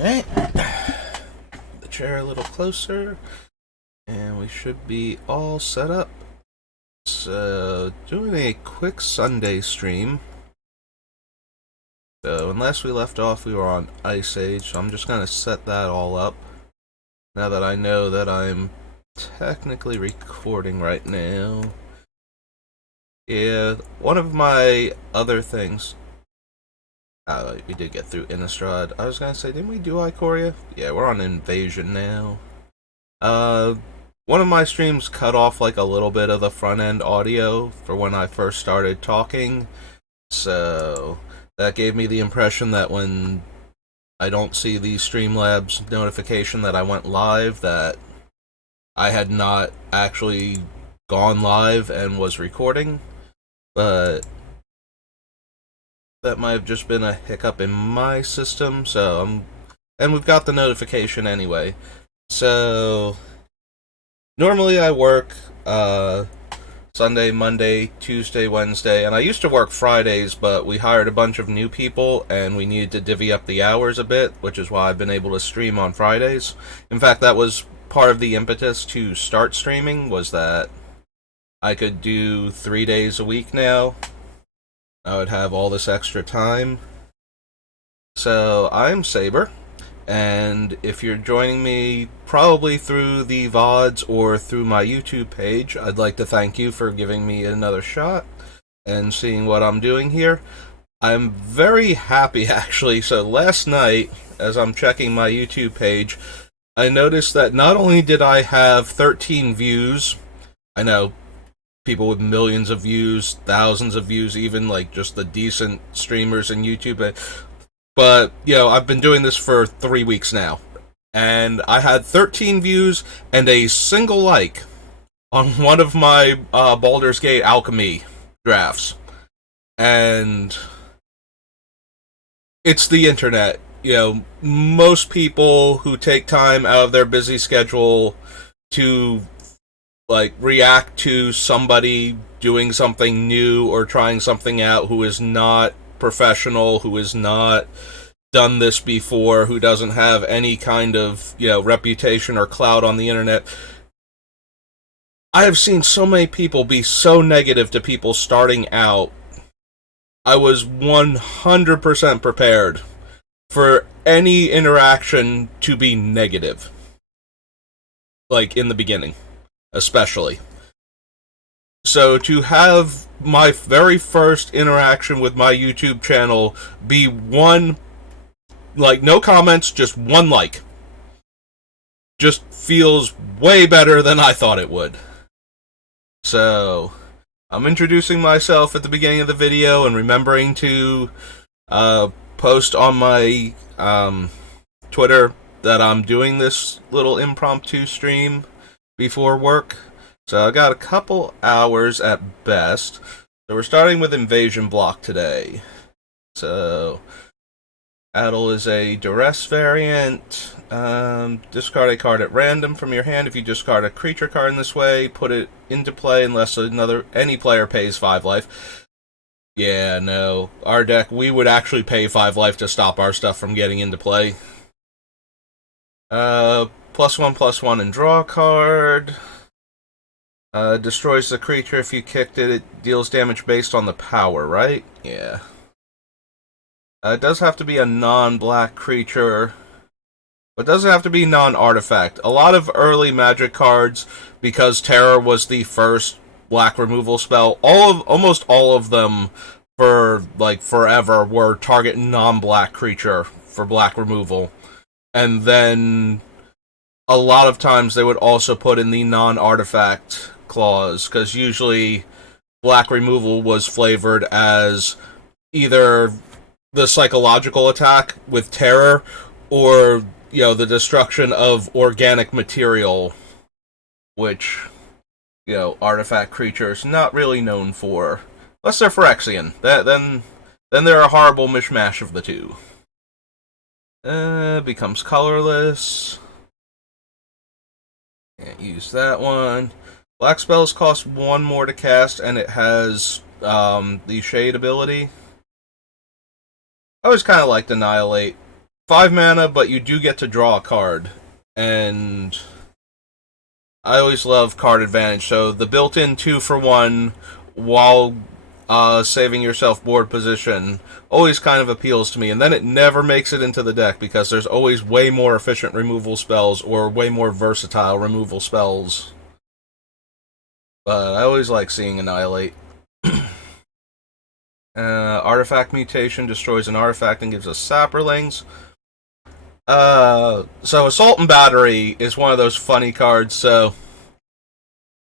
Alright, the chair a little closer, and we should be all set up. So, doing a quick Sunday stream. So, unless we left off, we were on Ice Age, so I'm just going to set that all up. Now that I know that I'm technically recording right now. Yeah, one of my other things... we did get through Innistrad. I was going to say, didn't we do Ikoria? Yeah, we're on Invasion now. One of my streams cut off like a little bit of the front end audio for when I first started talking, so that gave me the impression that when I don't see the Streamlabs notification that I went live, that I had not actually gone live and was recording, but that might have just been a hiccup in my system, and we've got the notification anyway. So normally I work Sunday, Monday, Tuesday, Wednesday, and I used to work Fridays, but we hired a bunch of new people, and we needed to divvy up the hours a bit, which is why I've been able to stream on Fridays. In fact, that was part of the impetus to start streaming, was that I could do 3 days a week now. I would have all this extra time. So, I'm Saber, and if you're joining me probably through the VODs or through my YouTube page, I'd like to thank you for giving me another shot and seeing what I'm doing here. I'm very happy, actually. So last night, as I'm checking my YouTube page, I noticed that not only did I have 13 views, I know people with millions of views, thousands of views, even like just the decent streamers in YouTube, but, you know, I've been doing this for 3 weeks now, and I had 13 views and a single like on one of my Baldur's Gate Alchemy drafts. And it's the internet. You know, most people who take time out of their busy schedule to, like, react to somebody doing something new or trying something out who is not professional, who has not done this before, who doesn't have any kind of, you know, reputation or clout on the internet. I have seen so many people be so negative to people starting out. I was 100% prepared for any interaction to be negative. Like, in the beginning, especially. So to have my very first interaction with my YouTube channel be one, like, no comments, just one like, just feels way better than I thought it would. So, I'm introducing myself at the beginning of the video and remembering to post on my Twitter that I'm doing this little impromptu stream before work. So I got a couple hours at best. So we're starting with Invasion Block today. So Battle is a Duress variant. Discard a card at random from your hand. If you discard a creature card in this way, put it into play unless any player pays 5 life. Yeah, no. Our deck, we would actually pay 5 life to stop our stuff from getting into play. +1/+1 and draw a card. Destroys the creature if you kicked it. It deals damage based on the power, right? Yeah. It does have to be a non-black creature, but it doesn't have to be non-artifact. A lot of early Magic cards, because Terror was the first black removal spell, almost all of them for, like, forever were target non-black creature for black removal. And then a lot of times they would also put in the non-artifact clause, because usually black removal was flavored as either the psychological attack with Terror, or, you know, the destruction of organic material, which, you know, artifact creatures not really known for, unless they're Phyrexian. Then they're a horrible mishmash of the two. Becomes colorless. Can't use that one. Black spells cost 1 more to cast, and it has the Shade ability. I always kind of liked Annihilate 5 mana, but you do get to draw a card. And I always love card advantage, so the built-in 2-for-1 while saving yourself board position always kind of appeals to me, and then it never makes it into the deck because there's always way more efficient removal spells or way more versatile removal spells. But I always like seeing Annihilate. Artifact Mutation destroys an artifact and gives us Saprolings. So Assault and Battery is one of those funny cards. So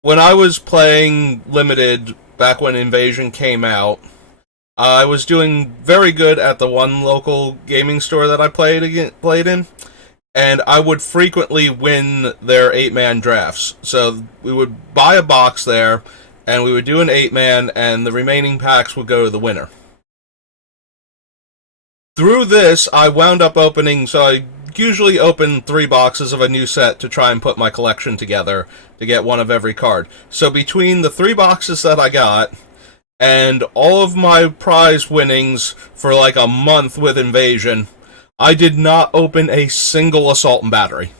when I was playing Limited back when Invasion came out, I was doing very good at the one local gaming store that I played in, and I would frequently win their 8-man drafts. So we would buy a box there, and we would do an 8-man, and the remaining packs would go to the winner. Through this, I wound up opening, so I usually open 3 boxes of a new set to try and put my collection together to get one of every card. So between the 3 boxes that I got and all of my prize winnings for like a month with Invasion, I did not open a single Assault and Battery.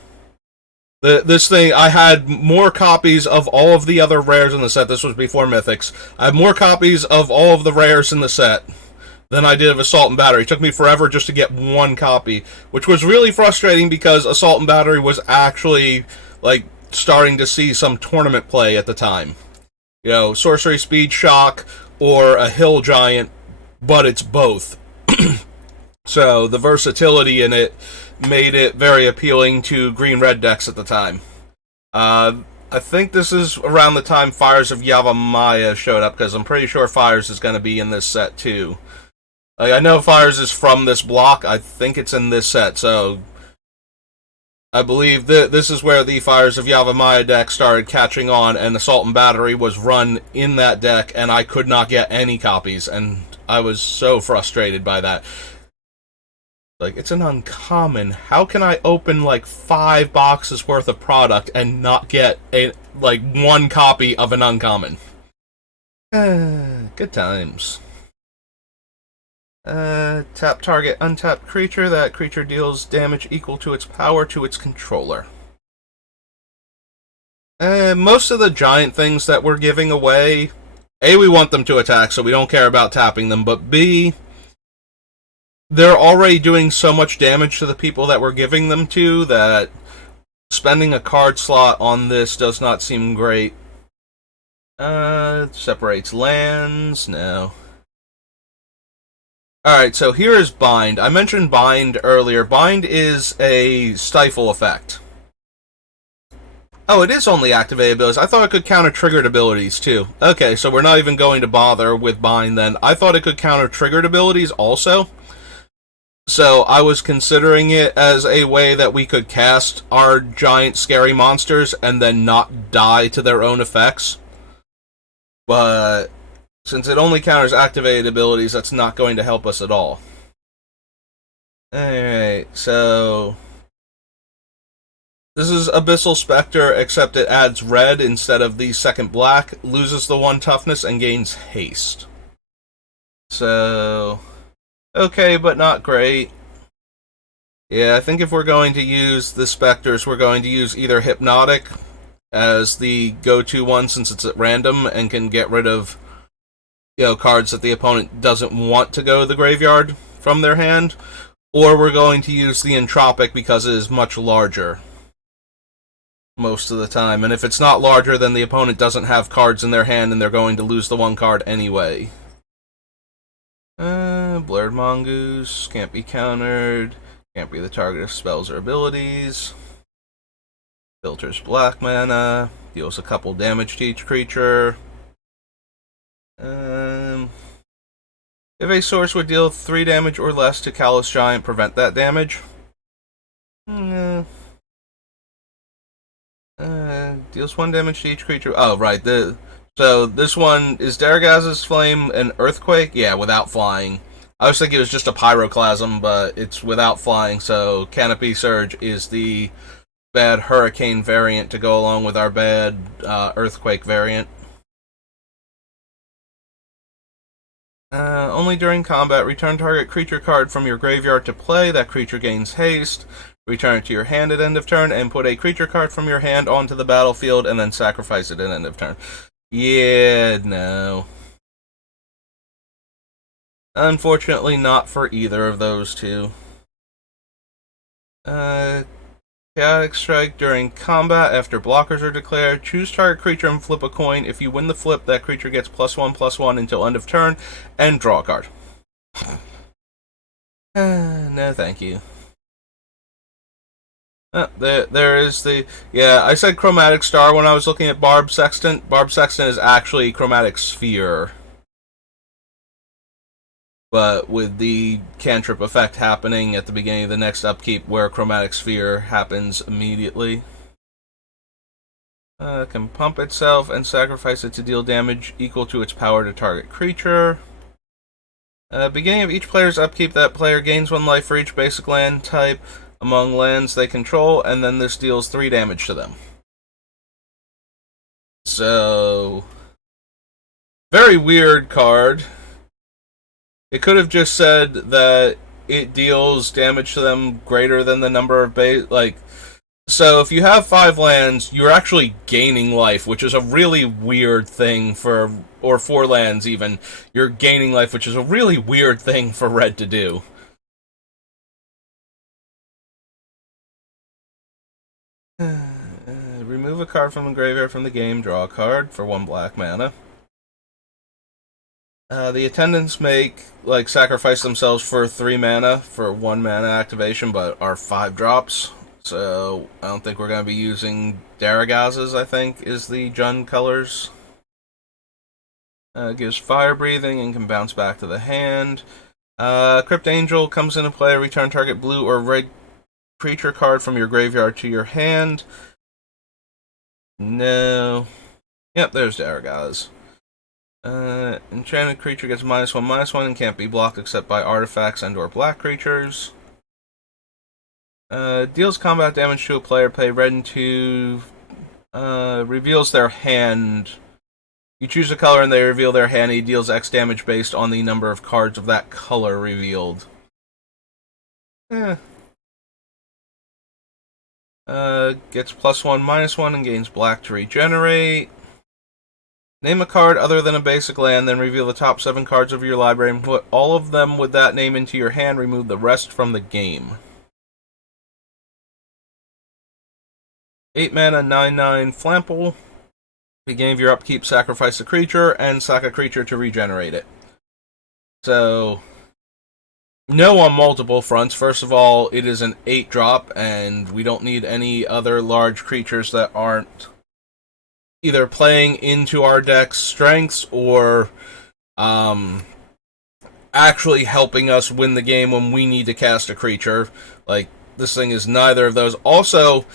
This thing, I had more copies of all of the other rares in the set. This was before Mythics. I had more copies of all of the rares in the set than I did of Assault and Battery. It took me forever just to get one copy, which was really frustrating because Assault and Battery was actually, like, starting to see some tournament play at the time. You know, Sorcery Speed Shock or a Hill Giant, but it's both. So the versatility in it made it very appealing to green-red decks at the time. I think this is around the time Fires of Yavimaya showed up, because I'm pretty sure Fires is going to be in this set too. Like, I know Fires is from this block. I think it's in this set, so I believe this is where the Fires of Yavimaya deck started catching on, and Assault and Battery was run in that deck, and I could not get any copies, and I was so frustrated by that. Like, it's an uncommon. How can I open, like, 5 boxes worth of product and not get, one copy of an uncommon? Good times. Tap target untapped creature. That creature deals damage equal to its power to its controller. Most of the giant things that we're giving away, A, we want them to attack, so we don't care about tapping them, but B, they're already doing so much damage to the people that we're giving them to that spending a card slot on this does not seem great. Separates lands? No. Alright, so here is Bind. I mentioned Bind earlier. Bind is a stifle effect. Oh, it is only activated abilities. I thought it could counter triggered abilities, too. Okay, so we're not even going to bother with Bind, then. I thought it could counter triggered abilities also. So I was considering it as a way that we could cast our giant scary monsters and then not die to their own effects. But since it only counters activated abilities, that's not going to help us at all. Alright, so this is Abyssal Spectre, except it adds red instead of the second black, loses the 1 toughness, and gains haste. So okay, but not great. Yeah, I think if we're going to use the Spectres, we're going to use either Hypnotic as the go-to one since it's at random and can get rid of, cards that the opponent doesn't want to go to the graveyard from their hand, or we're going to use the Entropic because it is much larger most of the time. And if it's not larger, then the opponent doesn't have cards in their hand and they're going to lose the 1 card anyway. Blurred Mongoose, can't be countered, can't be the target of spells or abilities. Filters black mana, deals a couple damage to each creature. If a source would deal 3 damage or less to Callous Giant, prevent that damage. Deals 1 damage to each creature. Oh, right, so this one, is Daragaz's Flame an Earthquake? Yeah, without flying. I was thinking it was just a Pyroclasm, but it's without flying, so Canopy Surge is the bad Hurricane variant to go along with our bad Earthquake variant. Only during combat, return target creature card from your graveyard to play. That creature gains haste. Return it to your hand at end of turn, and put a creature card from your hand onto the battlefield, and then sacrifice it at end of turn. Yeah, no. Unfortunately, not for either of those two. Chaotic Strike during combat after blockers are declared. Choose target creature and flip a coin. If you win the flip, that creature gets +1/+1 until end of turn, and draw a card. No, thank you. There is the... Yeah, I said Chromatic Star when I was looking at Barb Sextant. Barb Sextant is actually Chromatic Sphere. But with the cantrip effect happening at the beginning of the next upkeep, where Chromatic Sphere happens immediately. Can pump itself and sacrifice it to deal damage equal to its power to target creature. Beginning of each player's upkeep, that player gains 1 life for each basic land type among lands they control, and then this deals 3 damage to them. So, very weird card. It could have just said that it deals damage to them greater than the number of so if you have 5 lands, you're actually gaining life, which is a really weird thing or 4 lands even. You're gaining life, which is a really weird thing for red to do. Remove a card from the graveyard from the game, draw a card for 1 black mana. The attendants sacrifice themselves for 3 mana for 1 mana activation, but are 5 drops. So, I don't think we're going to be using Daragaz's, I think, is the Jund colors. Gives fire breathing and can bounce back to the hand. Crypt Angel comes into play, return target blue or red creature card from your graveyard to your hand. No. Yep, there's Daragaz. Enchanted creature gets -1/-1 and can't be blocked except by artifacts and or black creatures. Deals combat damage to a player, pay red and 2, reveals their hand. You choose a color and they reveal their hand. He deals X damage based on the number of cards of that color revealed. Gets +1/-1 and gains black to regenerate. Name a card other than a basic land, then reveal the top 7 cards of your library and put all of them with that name into your hand. Remove the rest from the game. 8 mana, 9/9 Flample. Beginning of your upkeep, sacrifice a creature and sack a creature to regenerate it. So, no on multiple fronts. First of all, it is an 8-drop, and we don't need any other large creatures that aren't either playing into our deck's strengths or actually helping us win the game when we need to cast a creature. This thing is neither of those. Also,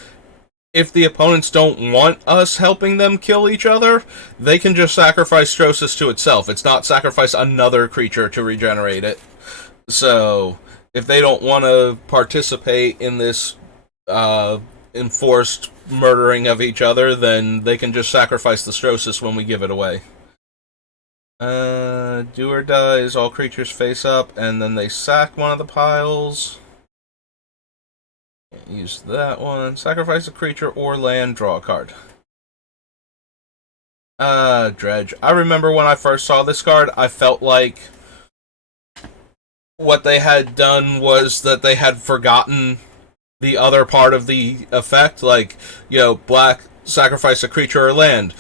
if the opponents don't want us helping them kill each other, they can just sacrifice Strosis to itself. It's not sacrifice another creature to regenerate it. So, if they don't want to participate in this enforced murdering of each other, then they can just sacrifice the Strosis when we give it away. Do or die is all creatures face up, and then they sack one of the piles. Can't use that one. Sacrifice a creature or land, draw a card. Dredge. I remember when I first saw this card, I felt like what they had done was that they had forgotten the other part of the effect. Black, sacrifice a creature or land,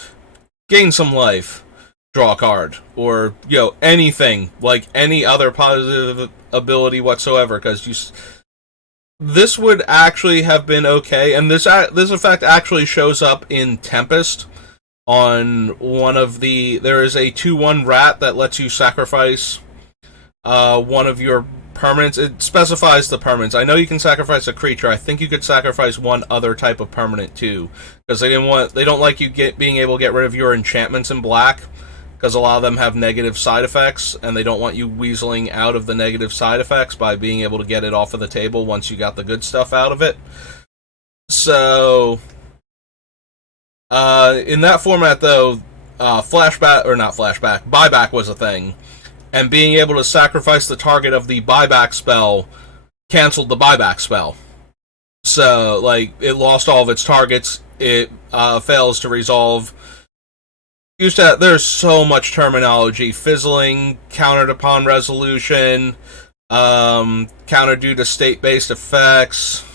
gain some life, draw a card. Or, anything, like any other positive ability whatsoever, because this would actually have been okay, and this effect actually shows up in Tempest. On one of there is a 2/1 rat that lets you sacrifice one of your permanents. It specifies the permanents. I know you can sacrifice a creature. I think you could sacrifice one other type of permanent too, because they don't like you being able to get rid of your enchantments in black, because a lot of them have negative side effects, and they don't want you weaseling out of the negative side effects by being able to get it off of the table once you got the good stuff out of it. So, in that format, though, buyback was a thing. and being able to sacrifice the target of the buyback spell canceled the buyback spell. So, like, it lost all of its targets. It fails to resolve. There's so much terminology. Fizzling, countered upon resolution, counter due to state-based effects.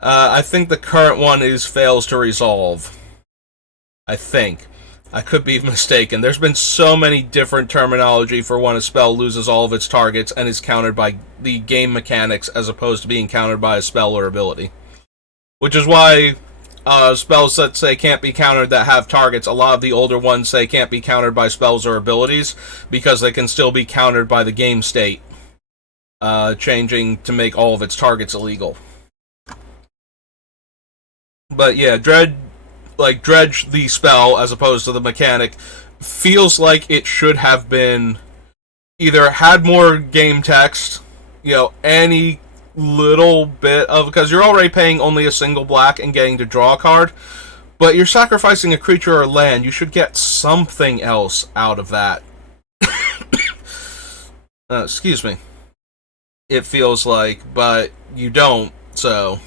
I think the current one is fails to resolve. I think. I could be mistaken. There's been so many different terminology for when a spell loses all of its targets and is countered by the game mechanics as opposed to being countered by a spell or ability. Which is why spells that say can't be countered that have targets, a lot of the older ones say can't be countered by spells or abilities because they can still be countered by the game state, changing to make all of its targets illegal. But yeah, Dredge the spell as opposed to the mechanic feels like it should have been either had more game text, any little bit of, because you're already paying only a single black and getting to draw a card, but you're sacrificing a creature or land. You should get something else out of that. Excuse me. It feels like, but you don't, so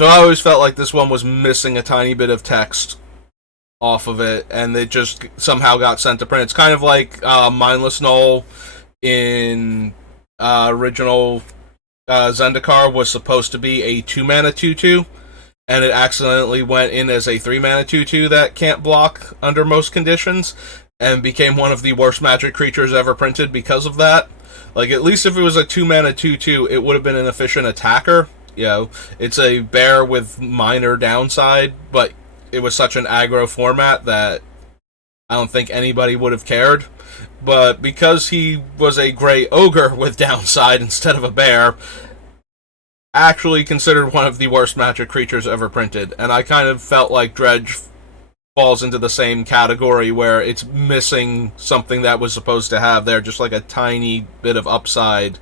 I always felt like this one was missing a tiny bit of text off of it, and it just somehow got sent to print. It's kind of like Mindless Null in original Zendikar was supposed to be a 2-mana 2/2, and it accidentally went in as a 3-mana 2/2 that can't block under most conditions, and became one of the worst magic creatures ever printed because of that. Like, at least if it was a 2-mana 2/2, it would have been an efficient attacker. It's a bear with minor downside, but it was such an aggro format that I don't think anybody would have cared. But because he was a gray ogre with downside instead of a bear, actually considered one of the worst magic creatures ever printed. And I kind of felt like Dredge falls into the same category where it's missing something that was supposed to have there, just like a tiny bit of upside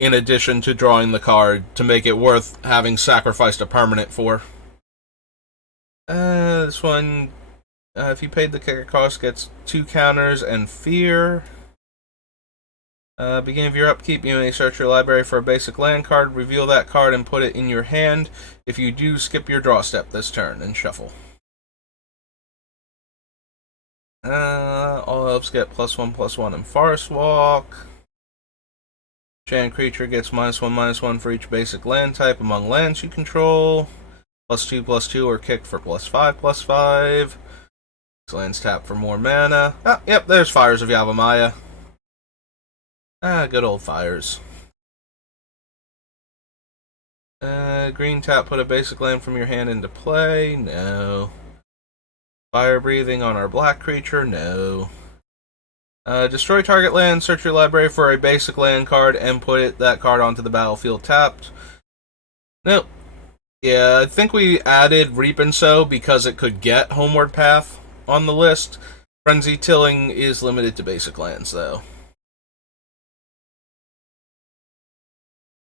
in addition to drawing the card to make it worth having sacrificed a permanent for. This one, if you paid the kicker cost, gets 2 counters and fear. Beginning of your upkeep, you may search your library for a basic land card, reveal that card, and put it in your hand. If you do, skip your draw step this turn and shuffle. All elves get +1/+1 in Forest Walk. Giant creature gets -1/-1 for each basic land type among lands you control. +2/+2 or kick for +5/+5. Lands tap for more mana. Yep, there's Fires of Yavimaya. Good old Fires. Green tap, put a basic land from your hand into play. No. Fire breathing on our black creature. No. Destroy target land, search your library for a basic land card, and put that card onto the battlefield tapped. Nope. Yeah, I think we added Reap and Sow because it could get Homeward Path on the list. Frenzy Tilling is limited to basic lands, though.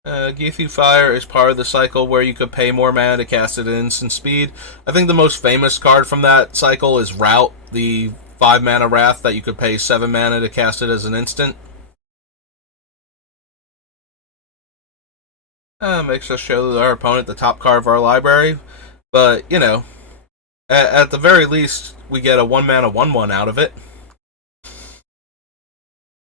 Gifu Fire is part of the cycle where you could pay more mana to cast it at instant speed. I think the most famous card from that cycle is Rout, the 5-mana Wrath that you could pay 7 mana to cast it as an instant. Makes us show our opponent the top card of our library. But, at the very least, we get a 1-mana 1/1 out of it.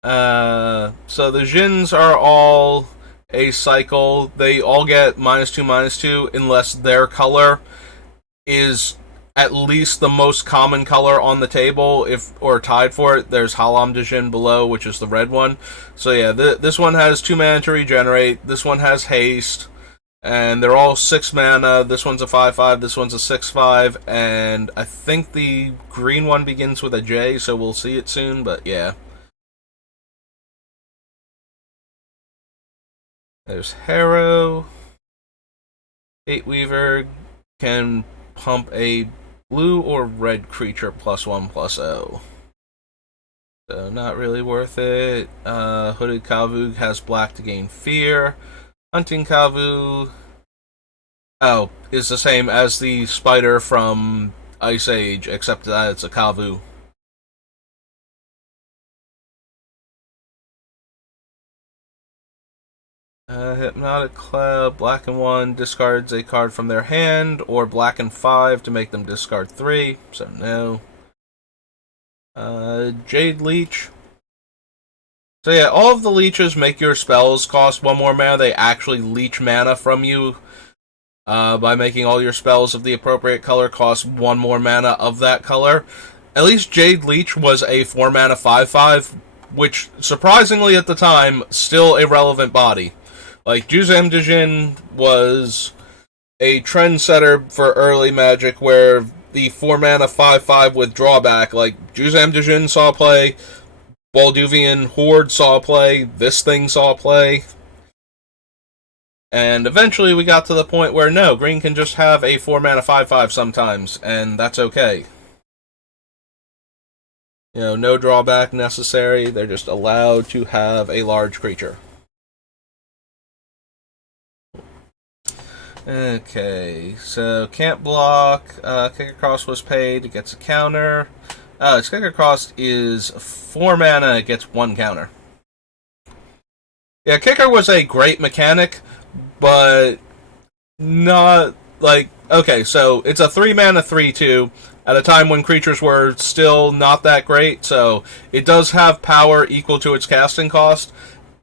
So the Djinns are all a cycle. They all get -2/-2 unless their color is at least the most common color on the table, or tied for it. There's Halam Djinn below, which is the red one. So yeah, this one has 2 mana to regenerate. This one has haste, and they're all 6 mana. This one's a 5/5. This one's a 6/5, and I think the green one begins with a J, so we'll see it soon. But yeah, there's Harrow. Gateweaver can pump a blue or red creature +1/+0. So not really worth it. Hooded Kavu has black to gain fear. Hunting Kavu is the same as the spider from Ice Age, except that it's a Kavu. Hypnotic Cloud, black and 1 discards a card from their hand, or black and 5 to make them discard 3, so no. Jade Leech. So yeah, all of the leeches make your spells cost 1 more mana. They actually leech mana from you by making all your spells of the appropriate color cost 1 more mana of that color. At least Jade Leech was a 4 mana 5/5, which surprisingly at the time, still a relevant body. Like, Juzam Djinn was a trendsetter for early Magic where the 4 mana 5/5 with drawback, like Juzam Djinn saw play, Balduvian Horde saw play, this thing saw play. And eventually we got to the point where no, green can just have a 4 mana 5/5 sometimes, and that's okay. You know, no drawback necessary, they're just allowed to have a large creature. Okay, so can't block, Kick Across was paid, it gets a counter. Its Kick Across is 4 mana, it gets 1 counter. Yeah, Kicker was a great mechanic, but not like, okay, so it's a 3 mana 3/2 at a time when creatures were still not that great, so it does have power equal to its casting cost,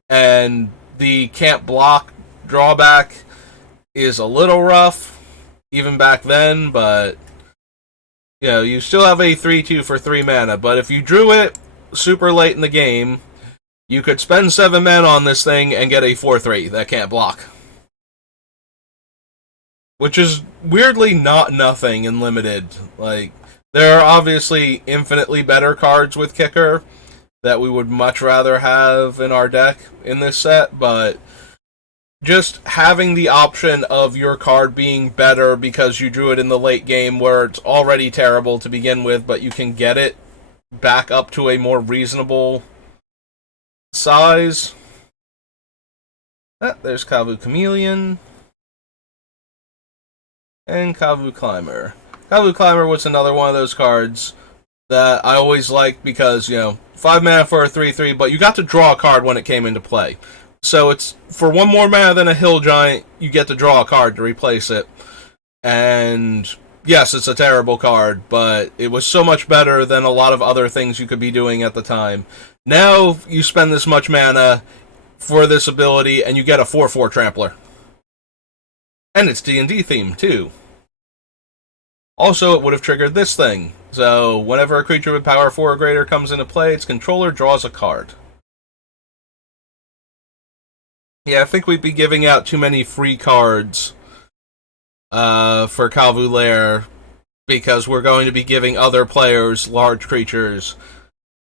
and the can't block drawback is a little rough, even back then, but you know, you still have a 3/2 for 3 mana, but if you drew it super late in the game, you could spend 7 mana on this thing and get a 4/3 that can't block. Which is weirdly not nothing in Limited. Like, there are obviously infinitely better cards with Kicker that we would much rather have in our deck in this set, but just having the option of your card being better because you drew it in the late game where it's already terrible to begin with, but you can get it back up to a more reasonable size. There's Kavu Chameleon. And Kavu Climber. Kavu Climber was another one of those cards that I always liked because, you know, 5 mana for a 3/3, but you got to draw a card when it came into play. So it's, for 1 more mana than a Hill Giant, you get to draw a card to replace it. And yes, it's a terrible card, but it was so much better than a lot of other things you could be doing at the time. Now you spend this much mana for this ability, and you get a 4/4 Trampler. And it's D&D themed, too. Also, it would have triggered this thing. So, whenever a creature with power 4 or greater comes into play, its controller draws a card. Yeah, I think we'd be giving out too many free cards for Kavu Lair, because we're going to be giving other players large creatures.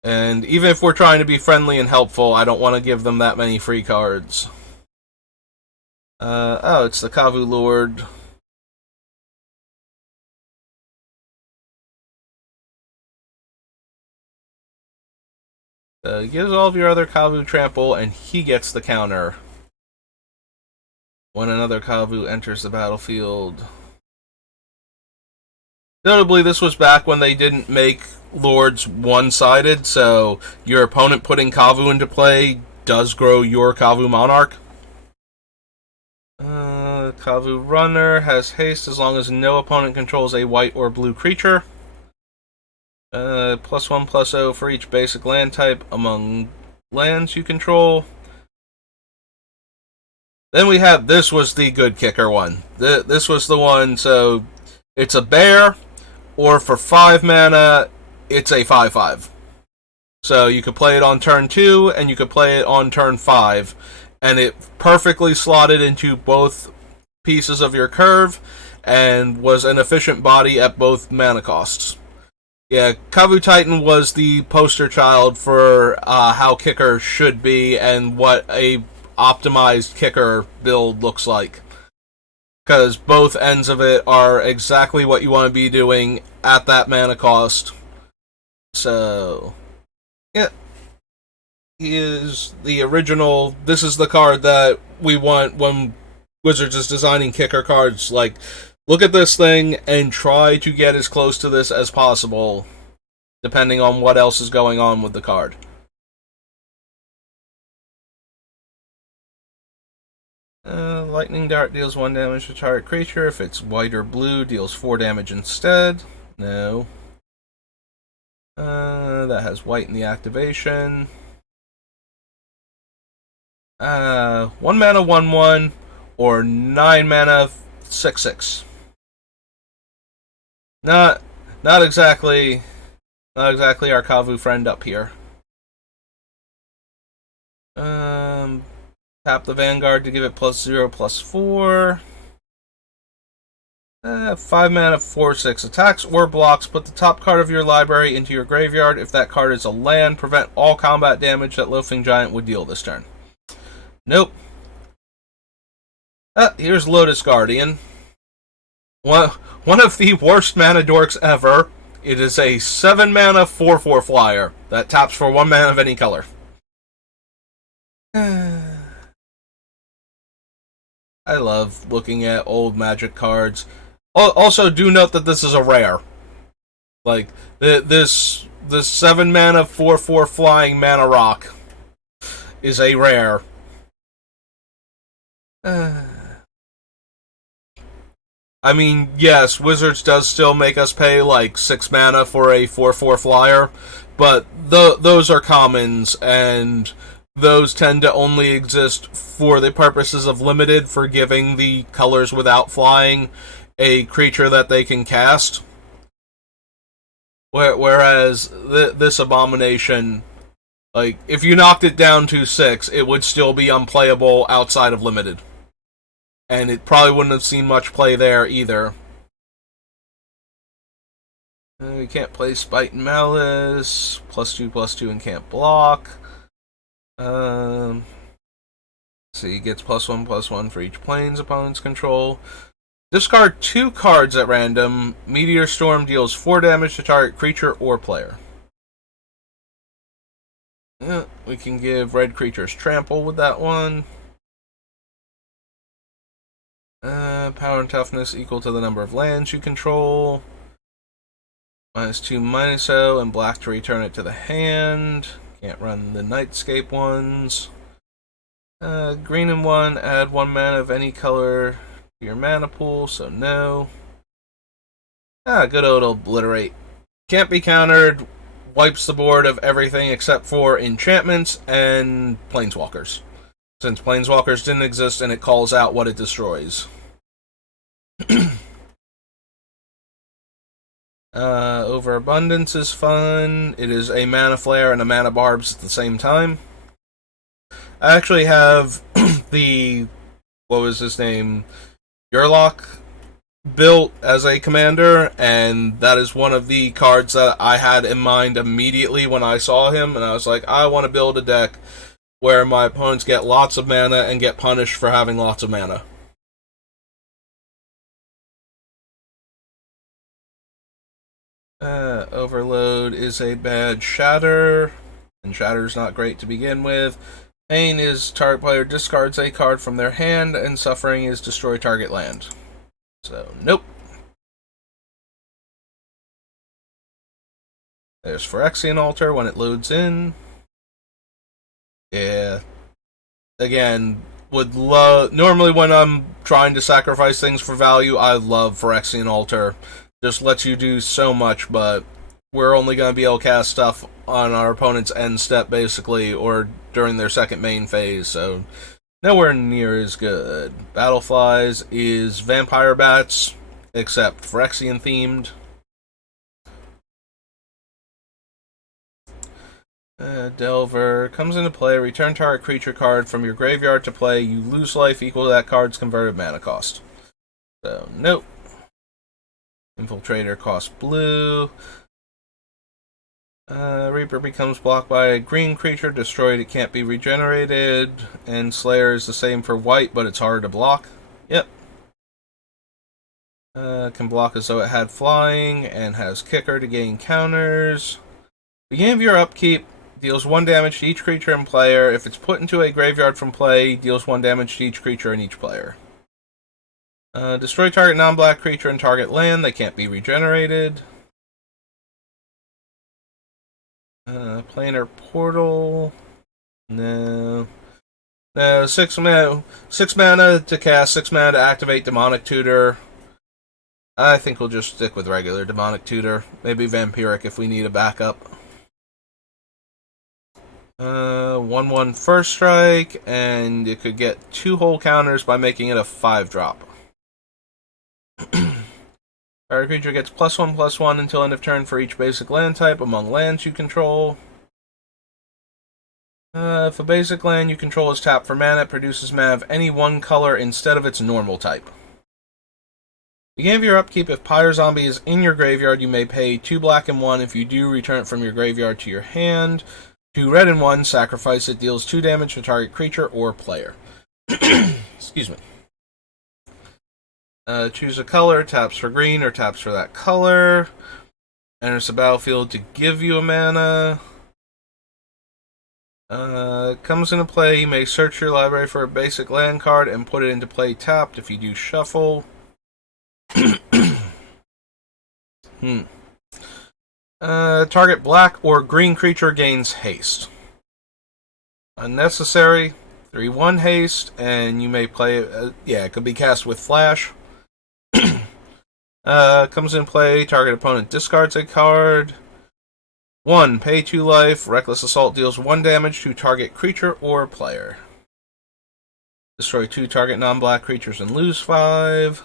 And even if we're trying to be friendly and helpful, I don't want to give them that many free cards. Oh, it's the Kavu Lord. Gives all of your other Kavu trample, and he gets the counter when another Kavu enters the battlefield. Notably, this was back when they didn't make Lords one-sided, so your opponent putting Kavu into play does grow your Kavu Monarch. Kavu Runner has haste as long as no opponent controls a white or blue creature. +1/+0 for each basic land type among lands you control. Then we have, this was the good kicker one. This was the one, so it's a bear, or for 5 mana, it's a 5/5. So you could play it on turn 2, and you could play it on turn 5, and it perfectly slotted into both pieces of your curve, and was an efficient body at both mana costs. Yeah, Kavu Titan was the poster child for how kicker should be, and what a optimized kicker build looks like. Because both ends of it are exactly what you want to be doing at that mana cost. So, yeah. He is the original. This is the card that we want when Wizards is designing kicker cards. Like, look at this thing and try to get as close to this as possible, depending on what else is going on with the card. Lightning Dart deals 1 damage to target creature. If it's white or blue, deals 4 damage instead. No. That has white in the activation. 1 mana 1/1 or 9 mana 6/6. Not exactly our Kavu friend up here. Tap the Vanguard to give it +0/+4. 5 mana 4/6 attacks or blocks. Put the top card of your library into your graveyard. If that card is a land, prevent all combat damage that Loafing Giant would deal this turn. Nope. Here's Lotus Guardian. One of the worst mana dorks ever. It is a 7 mana 4/4 flyer that taps for 1 mana of any color. I love looking at old Magic cards. Also, do note that this is a rare. Like, this 7 mana 4/4 flying mana rock is a rare. I mean, yes, Wizards does still make us pay like 6 mana for a 4/4 flyer, but those are commons, and those tend to only exist for the purposes of limited, for giving the colors without flying a creature that they can cast. Whereas this abomination, like, if you knocked it down to 6, it would still be unplayable outside of limited. And it probably wouldn't have seen much play there either. We can't play Spite and Malice. +2/+2 and can't block. So he gets +1/+1 for each planes opponent's control. Discard 2 cards at random. Meteor Storm deals 4 damage to target creature or player. Yeah, we can give red creatures trample with that one. Power and toughness equal to the number of lands you control. -2/-0, and black to return it to the hand. Can't run the Nightscape ones. Green and 1, add 1 mana of any color to your mana pool, so no. Good old Obliterate. Can't be countered, wipes the board of everything except for enchantments and planeswalkers. Since planeswalkers didn't exist, and it calls out what it destroys. Overabundance is fun. It is a mana flare and a mana barbs at the same time. I actually have the, what was his name, Yurlock built as a commander, and that is one of the cards that I had in mind immediately when I saw him, and I was like, I want to build a deck where my opponents get lots of mana and get punished for having lots of mana. Overload is a bad Shatter, and Shatter's not great to begin with. Pain is target player discards a card from their hand, and Suffering is destroy target land. So, nope. There's Phyrexian Altar when it loads in. Yeah. Again, would love. Normally, when I'm trying to sacrifice things for value, I love Phyrexian Altar. Just lets you do so much, but we're only going to be able to cast stuff on our opponent's end step, basically, or during their second main phase, so nowhere near as good. Battleflies is Vampire Bats, except Phyrexian themed. Delver comes into play. Return target creature card from your graveyard to play. You lose life equal to that card's converted mana cost. So, nope. Infiltrator costs blue. Reaper becomes blocked by a green creature. Destroyed, it can't be regenerated. And Slayer is the same for white, but it's harder to block. Yep. Can block as though it had flying, and has kicker to gain counters. Beginning of your upkeep, deals 1 damage to each creature and player. If it's put into a graveyard from play, deals 1 damage to each creature and each player. Destroy target non-black creature and target land. They can't be regenerated. Planar Portal. No. Six mana to cast, 6 mana to activate Demonic Tutor. I think we'll just stick with regular Demonic Tutor. Maybe Vampiric if we need a backup. 1/1 first strike, and you could get 2 whole counters by making it a 5-drop. Target creature gets +1/+1 until end of turn for each basic land type among lands you control. If a basic land you control is tapped for mana, it produces mana of any one color instead of its normal type. Beginning of your upkeep, if Pyre Zombie is in your graveyard, you may pay 2 black and 1. If you do, return it from your graveyard to your hand. 2 red and 1, sacrifice it, deals 2 damage to target creature or player. Excuse me. Choose a color, taps for green or taps for that color. Enters the battlefield to give you a mana. Comes into play, you may search your library for a basic land card and put it into play tapped. If you do, shuffle. Target black or green creature gains haste. Unnecessary. 3/1 haste, and you may play it. It could be cast with flash. Comes in play, target opponent discards a card. 1. Pay 2 life. Reckless Assault deals 1 damage to target creature or player. Destroy 2 target non-black creatures and lose 5.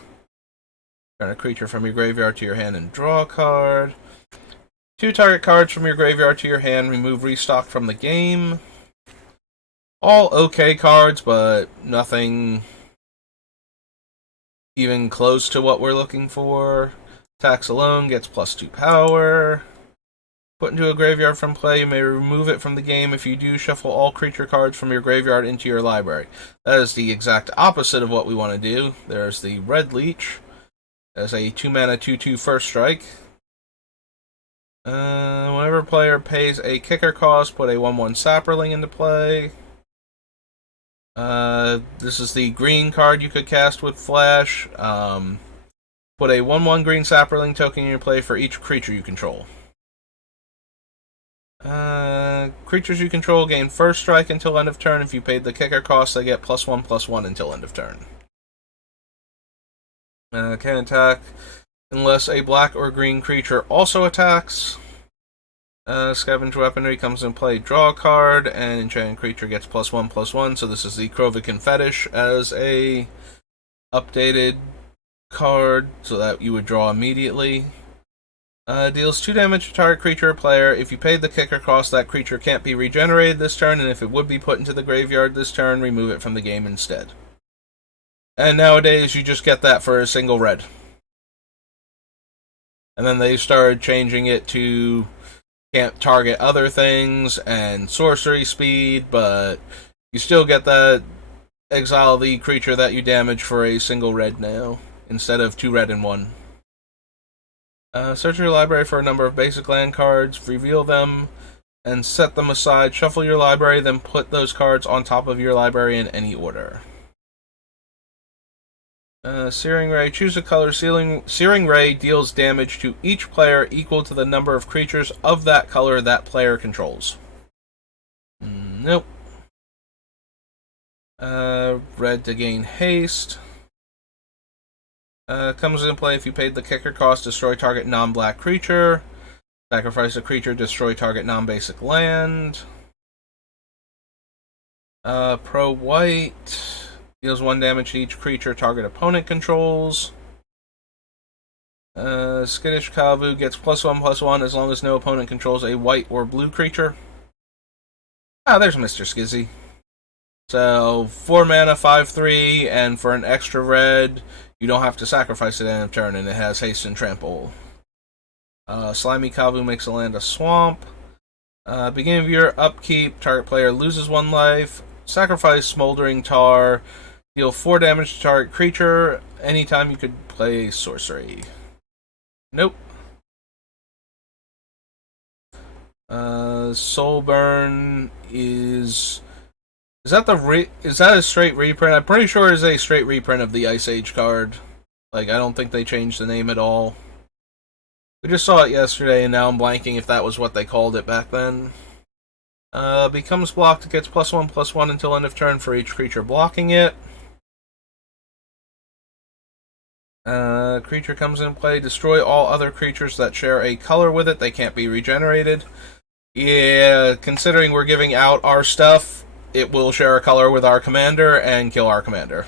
Turn a creature from your graveyard to your hand and draw a card. 2 target cards from your graveyard to your hand. Remove restock from the game. All okay cards, but nothing even close to what we're looking for. Attacks alone gets +2 power. Put into a graveyard from play, you may remove it from the game. If you do, shuffle all creature cards from your graveyard into your library. That is the exact opposite of what we want to do. There's the Red Leech as a 2-mana 2/2 first strike. Whenever a player pays a kicker cost, put a 1/1 Sapperling into play. This is the green card you could cast with flash. Put a 1/1 green Sapperling token in your play for each creature you control. Creatures you control gain first strike until end of turn. If you paid the kicker cost, they get +1/+1 until end of turn. Can attack unless a black or green creature also attacks. Scavenge Weaponry comes in play, draw a card, and enchanted creature gets +1/+1. So this is the Krovikan Fetish as a updated card, so that you would draw immediately. Deals 2 damage to target creature or player. If you paid the kicker cost, that creature can't be regenerated this turn, and if it would be put into the graveyard this turn, remove it from the game instead. And nowadays, you just get that for a single red. And then they started changing it to can't target other things and sorcery speed, but you still get that exile the creature that you damage for a single red now, instead of 2 red and 1. Search your library for a number of basic land cards, reveal them, and set them aside. Shuffle your library, then put those cards on top of your library in any order. Searing Ray. Choose a color. Searing Ray deals damage to each player equal to the number of creatures of that color that player controls. Nope. Red to gain haste. Comes into play if you paid the kicker cost, destroy target non-black creature. Sacrifice a creature, destroy target non-basic land. Pro white. Deals 1 damage to each creature target opponent controls. Skittish Kavu gets +1/+1 as long as no opponent controls a white or blue creature. There's Mr. Skizzy. So, 4 mana, 5/3, and for an extra red, you don't have to sacrifice it at the end of turn, and it has haste and trample. Slimy Kavu makes a land a swamp. Beginning of your upkeep, target player loses 1 life. Sacrifice Smoldering Tar. Deal 4 damage to target creature. Anytime you could play sorcery. Nope. Soulburn is that is that a straight reprint? I'm pretty sure it's a straight reprint of the Ice Age card. Like, I don't think they changed the name at all. We just saw it yesterday, and now I'm blanking if that was what they called it back then. Becomes blocked, it gets +1/+1 until end of turn for each creature blocking it. Creature comes in play, destroy all other creatures that share a color with it. They can't be regenerated. Yeah, considering we're giving out our stuff, it will share a color with our commander and kill our commander.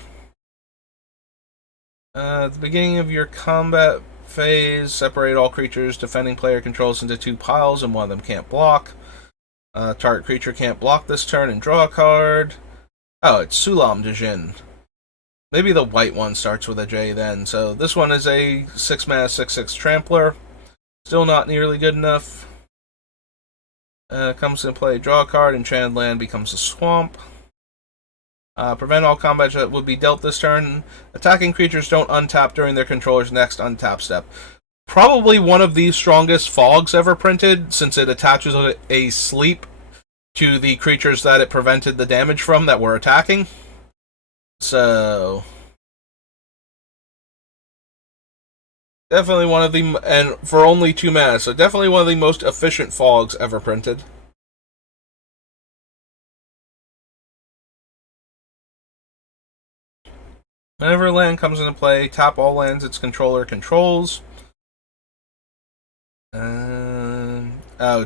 At the beginning of your combat phase, separate all creatures defending player controls into 2 piles and one of them can't block. Target creature can't block this turn and draw a card. Oh, it's Sulam Djinn. Maybe the white one starts with a J then. So this one is a 6-mana 6/6 Trampler. Still not nearly good enough. Comes into play, draw a card, enchanted land becomes a swamp. Prevent all combat that would be dealt this turn. Attacking creatures don't untap during their controller's next untap step. Probably one of the strongest fogs ever printed, since it attaches a sleep to the creatures that it prevented the damage from that were attacking. So definitely one of the, and for only 2 mana, so definitely one of the most efficient fogs ever printed. Whenever land comes into play, tap all lands its controller controls.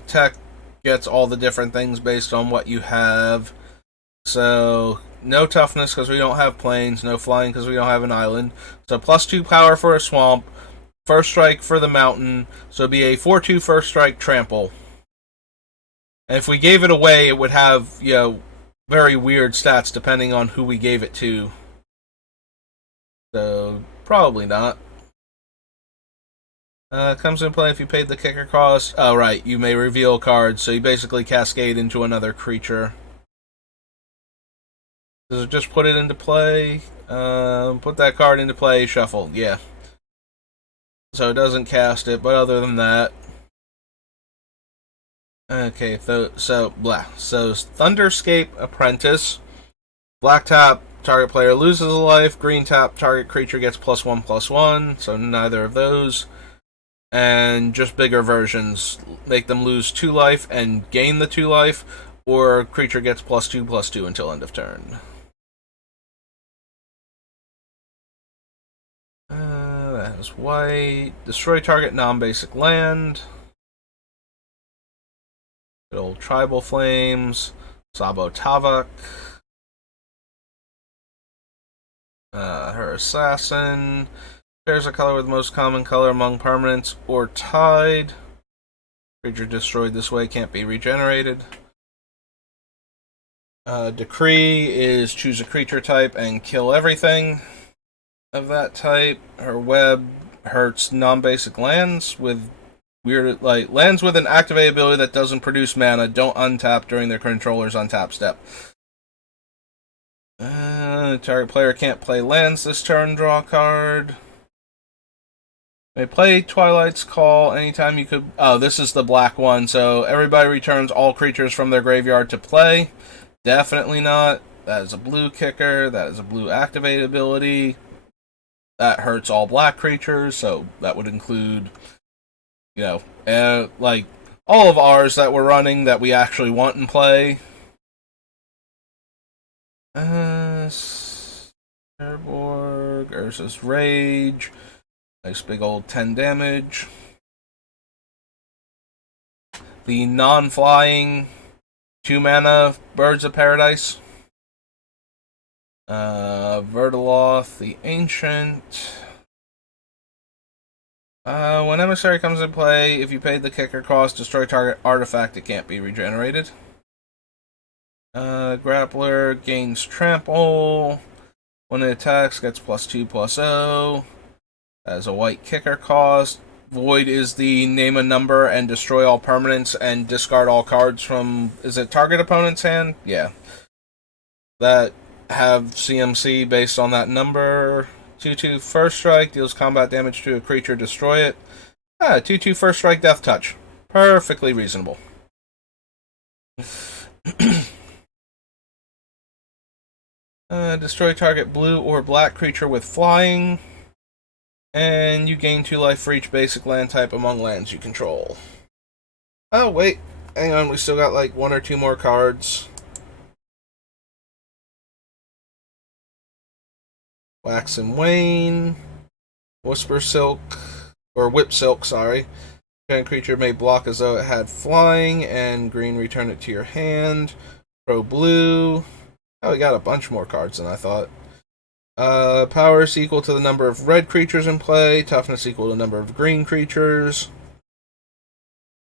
Tech gets all the different things based on what you have. So, no toughness because we don't have plains, no flying because we don't have an island. So, +2 power for a swamp, first strike for the mountain, so it'd be a 4/2 first strike trample. And if we gave it away, it would have, very weird stats depending on who we gave it to. So, probably not. Comes in play if you paid the kicker cost. Oh, right, you may reveal cards, so you basically cascade into another creature. Does it just put it into play? Put that card into play, shuffle. Yeah. So it doesn't cast it, but other than that. Okay, so Thunderscape Apprentice. Black tap, target player loses a life. Green tap, target creature gets +1/+1. So neither of those. And just bigger versions make them lose 2 life and gain the 2 life, or creature gets +2/+2 until end of turn. That is white. Destroy target non-basic land. Good old Tribal Flames. Sabo Tavok. Her Assassin. Pairs a color with the most common color among permanents or tied. Creature destroyed this way can't be regenerated. Decree is choose a creature type and kill everything of that type. Her web hurts non-basic lands with weird, lands with an activated ability that doesn't produce mana don't untap during their controller's untap step. Target player can't play lands this turn, draw a card. May play Twilight's Call anytime you could. Oh, this is the black one, so everybody returns all creatures from their graveyard to play. Definitely not. That is a blue kicker. That is a blue activated ability. That hurts all black creatures, so that would include, all of ours that we're running that we actually want in play. Airborg, Urza's Rage. Nice big old 10 damage. The non-flying 2 mana Birds of Paradise. Vertaloth, the Ancient. When Emissary comes into play, if you paid the kicker cost, destroy target artifact, it can't be regenerated. Grappler gains Trample. When it attacks, gets +2/+0. As a white kicker cost. Void is the name a number and destroy all permanents and discard all cards from, is it target opponent's hand? Yeah. That have CMC based on that number. 2/2 first strike, deals combat damage to a creature, destroy it. 2/2 first strike, death touch. Perfectly reasonable. Destroy target blue or black creature with flying. And you gain 2 life for each basic land type among lands you control. Oh, wait. hang on, we still got like 1 or 2 more cards. Wax and Wane, Whisper Silk, or Whip Silk, sorry. Giant creature may block as though it had flying, and green, return it to your hand. Pro blue. Oh, we got a bunch more cards than I thought. Power is equal to the number of red creatures in play. Toughness equal to the number of green creatures.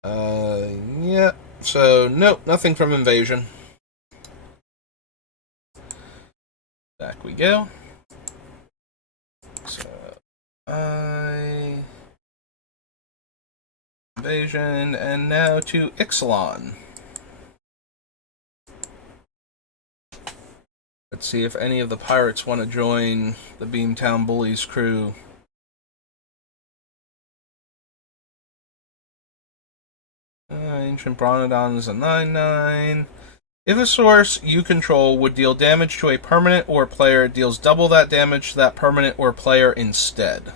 Yeah. So, nope, nothing from Invasion. Back we go. So, Invasion, and now to Ixalan. Let's see if any of the pirates want to join the Beamtown Bullies crew. Ancient Bronodon is a 9/9. If a source you control would deal damage to a permanent or player, it deals double that damage to that permanent or player instead.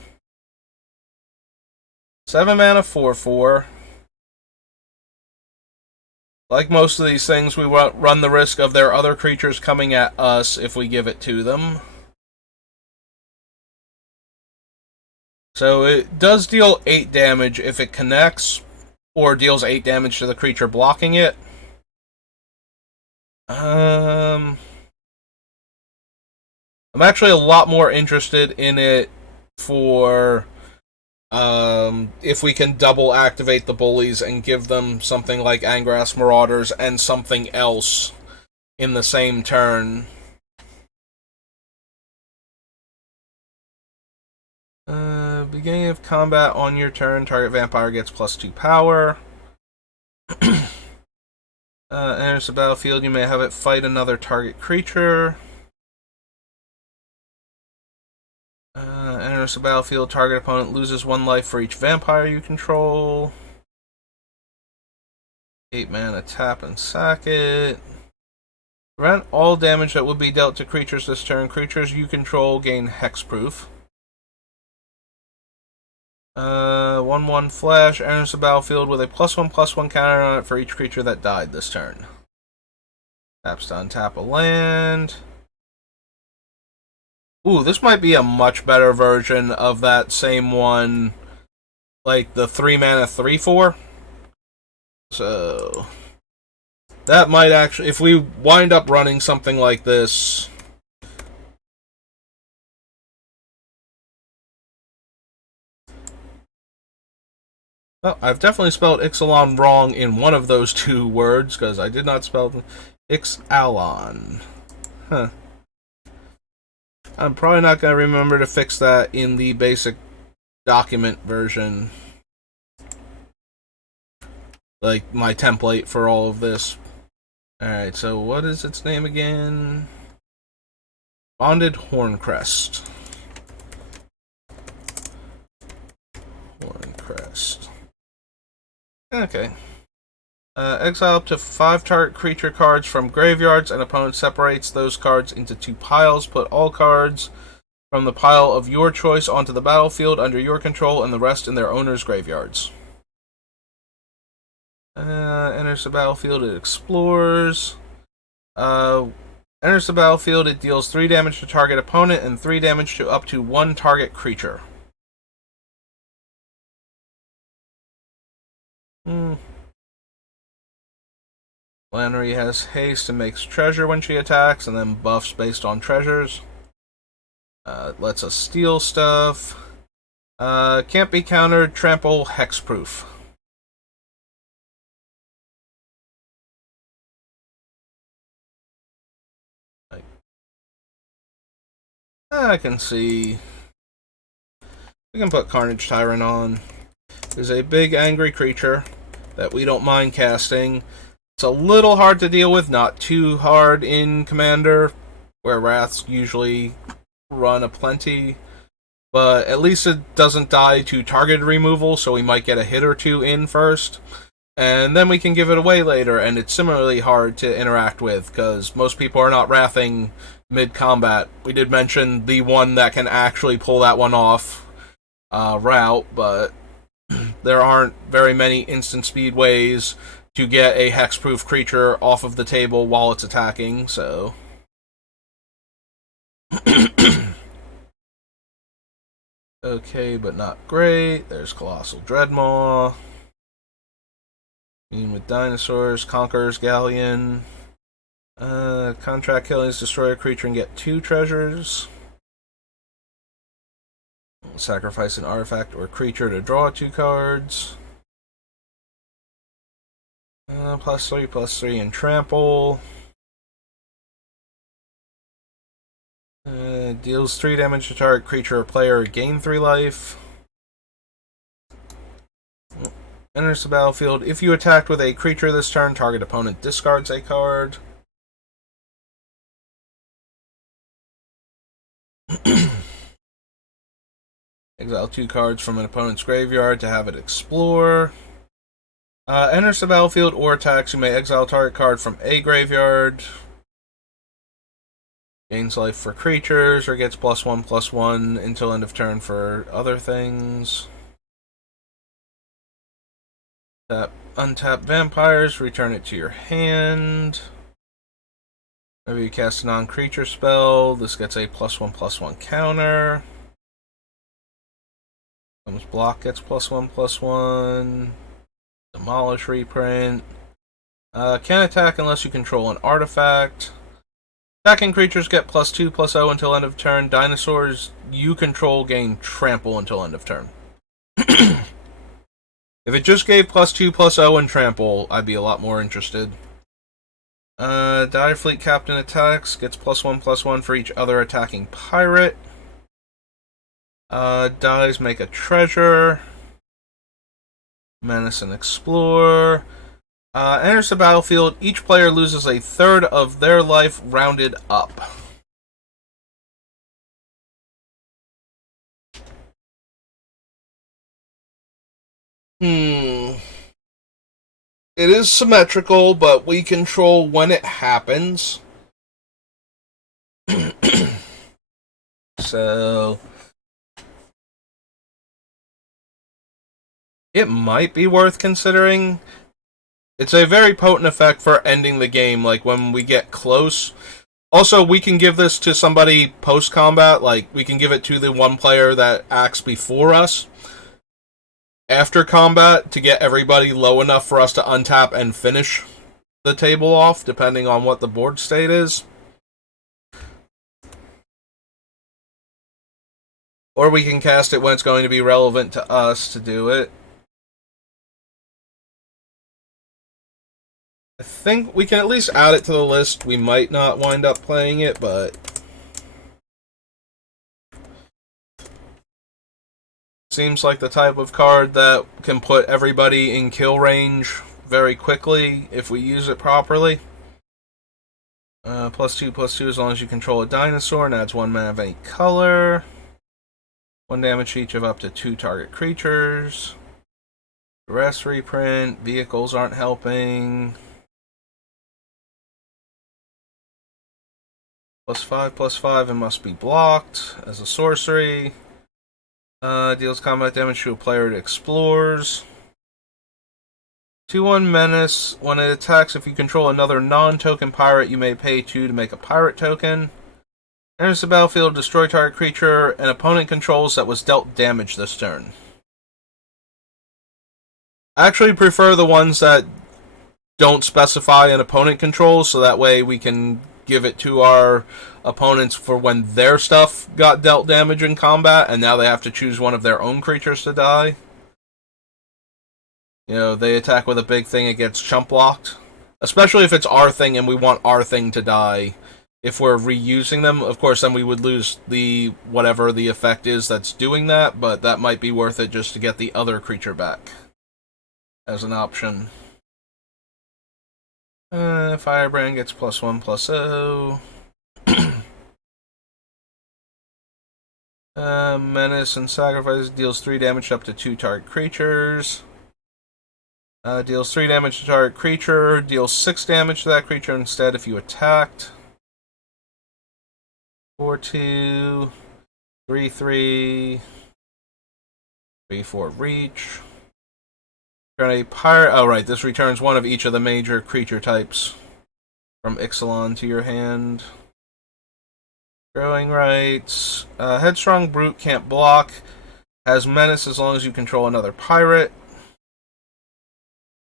7 mana, 4/4. Like most of these things, we run the risk of their other creatures coming at us if we give it to them. So it does deal 8 damage if it connects, or deals 8 damage to the creature blocking it. I'm actually a lot more interested in it for if we can double activate the Bullies and give them something like Angrass Marauders and something else in the same turn. Beginning of combat on your turn, target vampire gets +2 power. Enters the battlefield, you may have it fight another target creature. Enters the battlefield, target opponent loses 1 life for each vampire you control. 8 mana, tap and sack it. Prevent all damage that would be dealt to creatures this turn. Creatures you control gain hexproof. 1/1 flash, enters the battlefield with a +1/+1 counter on it for each creature that died this turn. Taps to untap a land. Ooh, this might be a much better version of that same one, like the 3 mana 3/4. So that might actually, if we wind up running something like this. Well, I've definitely spelled Ixalan wrong in one of those 2 words, because I did not spell Ixalan. Huh. I'm probably not going to remember to fix that in the basic document version. Like, my template for all of this. Alright, so what is its name again? Bonded Horncrest. Horncrest. Okay. Exile up to 5 target creature cards from graveyards, and opponent separates those cards into 2 piles. Put all cards from the pile of your choice onto the battlefield under your control, and the rest in their owner's graveyards. Enters the battlefield, it explores. Enters the battlefield, it deals 3 damage to target opponent and 3 damage to up to 1 target creature. Flannery has haste and makes treasure when she attacks, and then buffs based on treasures. Lets us steal stuff. Can't be countered, trample, hexproof. I can see. We can put Carnage Tyrant on. There's a big angry creature that we don't mind casting. It's a little hard to deal with, not too hard in Commander, where Wraths usually run aplenty. But at least it doesn't die to target removal, so we might get a hit or 2 in first. And then we can give it away later, and it's similarly hard to interact with, because most people are not wrathing mid-combat. We did mention the one that can actually pull that one off, route, but there aren't very many instant speed ways to get a hexproof creature off of the table while it's attacking, so... Okay, but not great. There's Colossal Dreadmaw. Mean with dinosaurs, Conqueror's Galleon. Contract killings, destroy a creature and get 2 treasures. Sacrifice an artifact or creature to draw 2 cards. +3/+3 and trample. Deals 3 damage to target creature or player, gain 3 life. Enters the battlefield. If you attacked with a creature this turn, target opponent discards a card. Exile 2 cards from an opponent's graveyard to have it explore. Enters the battlefield or attacks, you may exile target card from a graveyard. Gains life for creatures, or gets +1/+1 until end of turn for other things. Untap vampires, return it to your hand. Whenever you cast a non-creature spell, this gets a +1/+1 counter. Comes block gets +1/+1. Demolish reprint. Can't attack unless you control an artifact. Attacking creatures get +2/+0 until end of turn. Dinosaurs you control gain trample until end of turn. If it just gave +2/+0 and trample, I'd be a lot more interested. Dire Fleet Captain attacks, gets +1/+1 for each other attacking pirate. Dies, make a treasure. Menace and explore. Enters the battlefield. Each player loses a third of their life rounded up. It is symmetrical, but we control when it happens. So... it might be worth considering. It's a very potent effect for ending the game, like when we get close. Also, we can give this to somebody post-combat, like we can give it to the one player that acts before us after combat to get everybody low enough for us to untap and finish the table off, depending on what the board state is. Or we can cast it when it's going to be relevant to us to do it. I think we can at least add it to the list. We might not wind up playing it, but... seems like the type of card that can put everybody in kill range very quickly if we use it properly. +2/+2 as long as you control a dinosaur and adds 1 mana of any color. 1 damage to each of up to 2 target creatures. Rest reprint. Vehicles aren't helping. +5/+5 and must be blocked as a sorcery. Deals combat damage to a player it explores. 2/1 menace. When it attacks, if you control another non-token pirate, you may pay 2 to make a pirate token. Enters the battlefield, destroy target creature an opponent controls that was dealt damage this turn. I actually prefer the ones that don't specify an opponent controls, so that way we can give it to our opponents for when their stuff got dealt damage in combat, and now they have to choose one of their own creatures to die. You know, they attack with a big thing, it gets chump blocked. Especially if it's our thing and we want our thing to die. If we're reusing them, of course, then we would lose the whatever the effect is that's doing that, but that might be worth it just to get the other creature back as an option. Firebrand gets +1/+0. Menace and Sacrifice deals 3 damage up to 2 target creatures. Deals 3 damage to target creature. Deals 6 damage to that creature instead if you attacked. 4/2. 3/3. 3/4 reach. Turn a pirate. Oh, right. This returns one of each of the major creature types from Ixalan to your hand. Growing rights. Headstrong Brute can't block. Has menace as long as you control another pirate.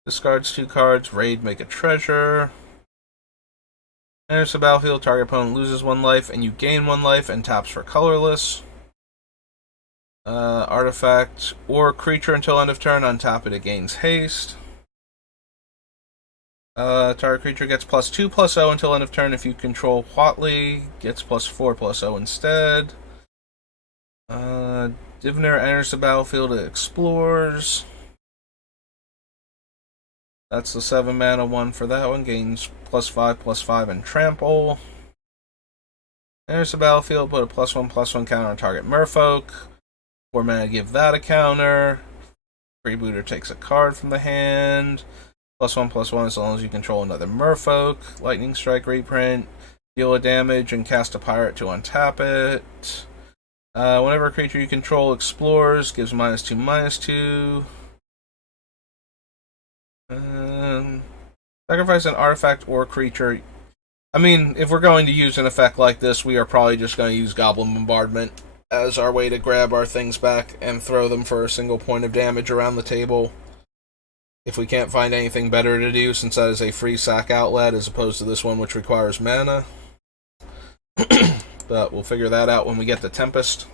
Discards 2 cards. Raid, make a treasure. Enters the battlefield. Target opponent loses 1 life, and you gain 1 life, and taps for colorless. Artifact or creature until end of turn. Untap it. It gains haste. Target creature gets +2/+0 until end of turn. If you control Huatli, gets +4/+0 instead. Divner enters the battlefield. It explores. That's the 7 mana one for that one. Gains +5/+5 and trample. Enters the battlefield. Put a +1/+1 counter on target merfolk. 4 mana, give that a counter. Freebooter takes a card from the hand. +1/+1 as long as you control another merfolk. Lightning Strike reprint. Deal a damage and cast a pirate to untap it. Whenever a creature you control explores, gives -2/-2. Sacrifice an artifact or creature. I mean, if we're going to use an effect like this, we are probably just going to use Goblin Bombardment as our way to grab our things back and throw them for a single point of damage around the table. If we can't find anything better to do, since that is a free sack outlet as opposed to this one which requires mana. But we'll figure that out when we get to Tempest.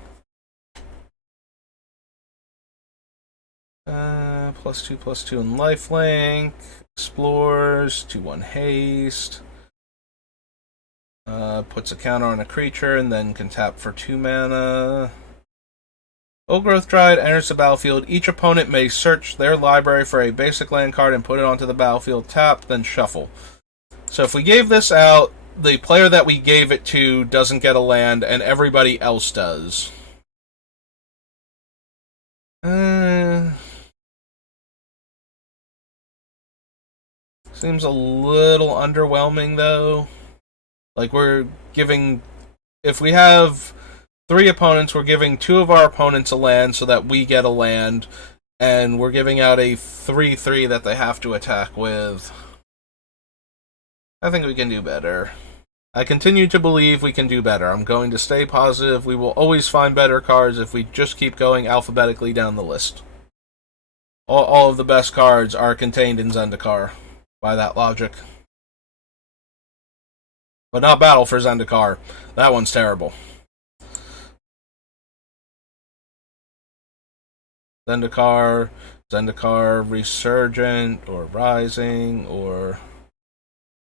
+2/+2 in lifelink. Explores. 2/1 haste. Puts a counter on a creature and then can tap for 2 mana. Old Growth Dryad enters the battlefield. Each opponent may search their library for a basic land card and put it onto the battlefield. Tap, then shuffle. So if we gave this out, the player that we gave it to doesn't get a land, and everybody else does. Seems a little underwhelming, though. Like, we're giving... If we have 3 opponents, we're giving 2 of our opponents a land so that we get a land, and we're giving out a 3/3 that they have to attack with. I think we can do better. I continue to believe we can do better. I'm going to stay positive. We will always find better cards if we just keep going alphabetically down the list. All of the best cards are contained in Zendikar, by that logic. But not Battle for Zendikar. That one's terrible. Zendikar Resurgent, or Rising, or...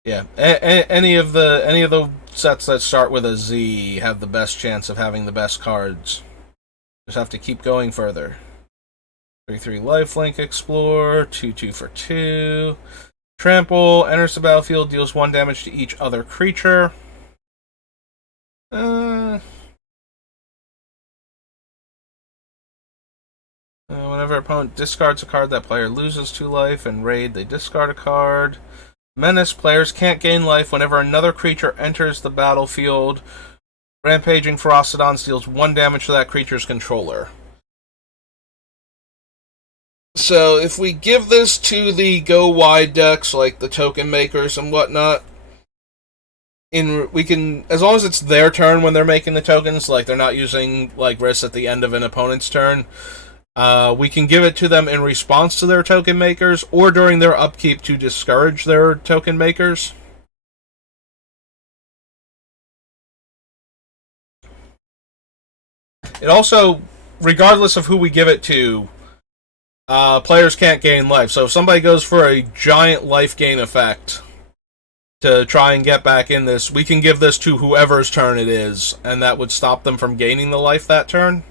Yeah, any of the sets that start with a Z have the best chance of having the best cards. Just have to keep going further. 3/3 lifelink explore, 2/2 for 2. Trample, enters the battlefield, deals 1 damage to each other creature. Whenever an opponent discards a card, that player loses 2 life, and raid, they discard a card. Menace, players can't gain life whenever another creature enters the battlefield. Rampaging Ferocidons deals 1 damage to that creature's controller. So, if we give this to the go-wide decks, like the token makers and whatnot, we can, as long as it's their turn when they're making the tokens, like they're not using like risks at the end of an opponent's turn, we can give it to them in response to their token makers, or during their upkeep to discourage their token makers. It also, regardless of who we give it to, players can't gain life. So if somebody goes for a giant life gain effect to try and get back in this, we can give this to whoever's turn it is, and that would stop them from gaining the life that turn.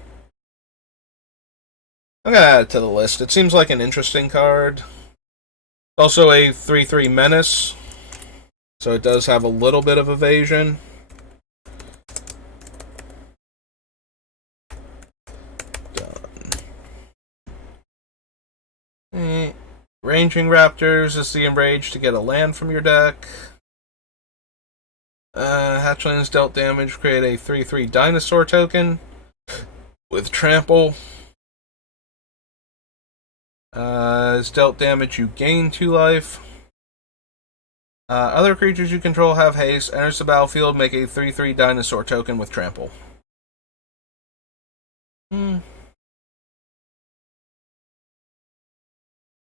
I'm going to add it to the list. It seems like an interesting card. Also a 3/3 menace, so it does have a little bit of evasion. Ranging Raptors is the enraged to get a land from your deck. Hatchlings dealt damage, create a 3/3 dinosaur token with trample. As dealt damage, you gain 2 life. Other creatures you control have haste. Enters the battlefield, make a 3/3 dinosaur token with trample.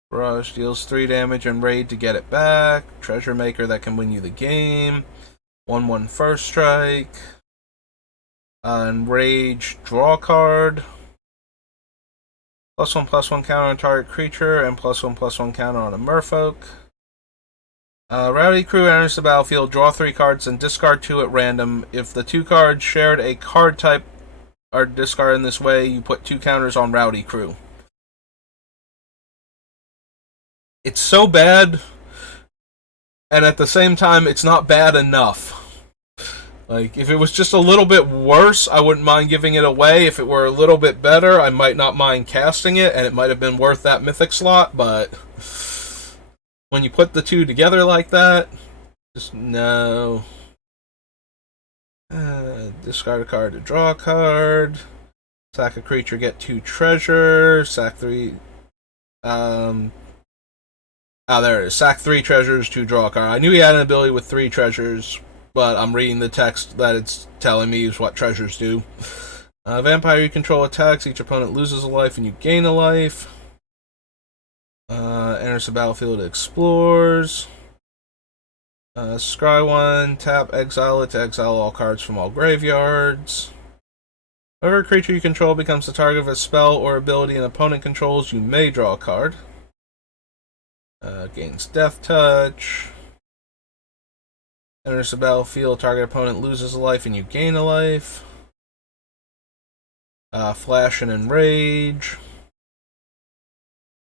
Rush deals 3 damage and raid to get it back. Treasure Maker that can win you the game. 1/1 first strike. And Rage, draw a card. +1/+1 counter on target creature, and +1/+1 counter on a merfolk. Rowdy Crew enters the battlefield, draw 3 cards, and discard 2 at random. If the 2 cards shared a card type are discarded in this way, you put 2 counters on Rowdy Crew. It's so bad, and at the same time, it's not bad enough. Like, if it was just a little bit worse, I wouldn't mind giving it away. If it were a little bit better, I might not mind casting it, and it might have been worth that mythic slot, but when you put the 2 together like that, just no. Discard a card to draw a card. Sack a creature, get 2 treasure. Sack 3. There it is. Sack 3 treasures to draw a card. I knew he had an ability with 3 treasures, but I'm reading the text that it's telling me is what treasures do. Vampire you control attacks. Each opponent loses a life and you gain a life. Enters the battlefield, explores. Scry 1, tap, exile it to exile all cards from all graveyards. Whenever a creature you control becomes the target of a spell or ability an opponent controls, you may draw a card. Gains Death Touch. Enters the battlefield, target opponent loses a life and you gain a life. Flash and Enrage.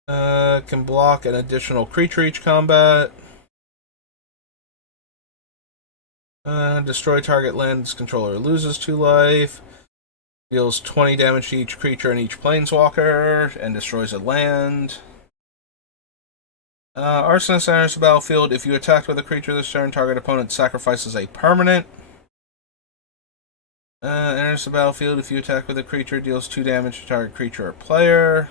Can block an additional creature each combat. Destroy target land its controller loses 2 life. Deals 20 damage to each creature and each planeswalker, and destroys a land. Arsonist enters the battlefield. If you attack with a creature this turn, target opponent sacrifices a permanent. Enters the battlefield. If you attack with a creature, deals 2 damage to target creature or player.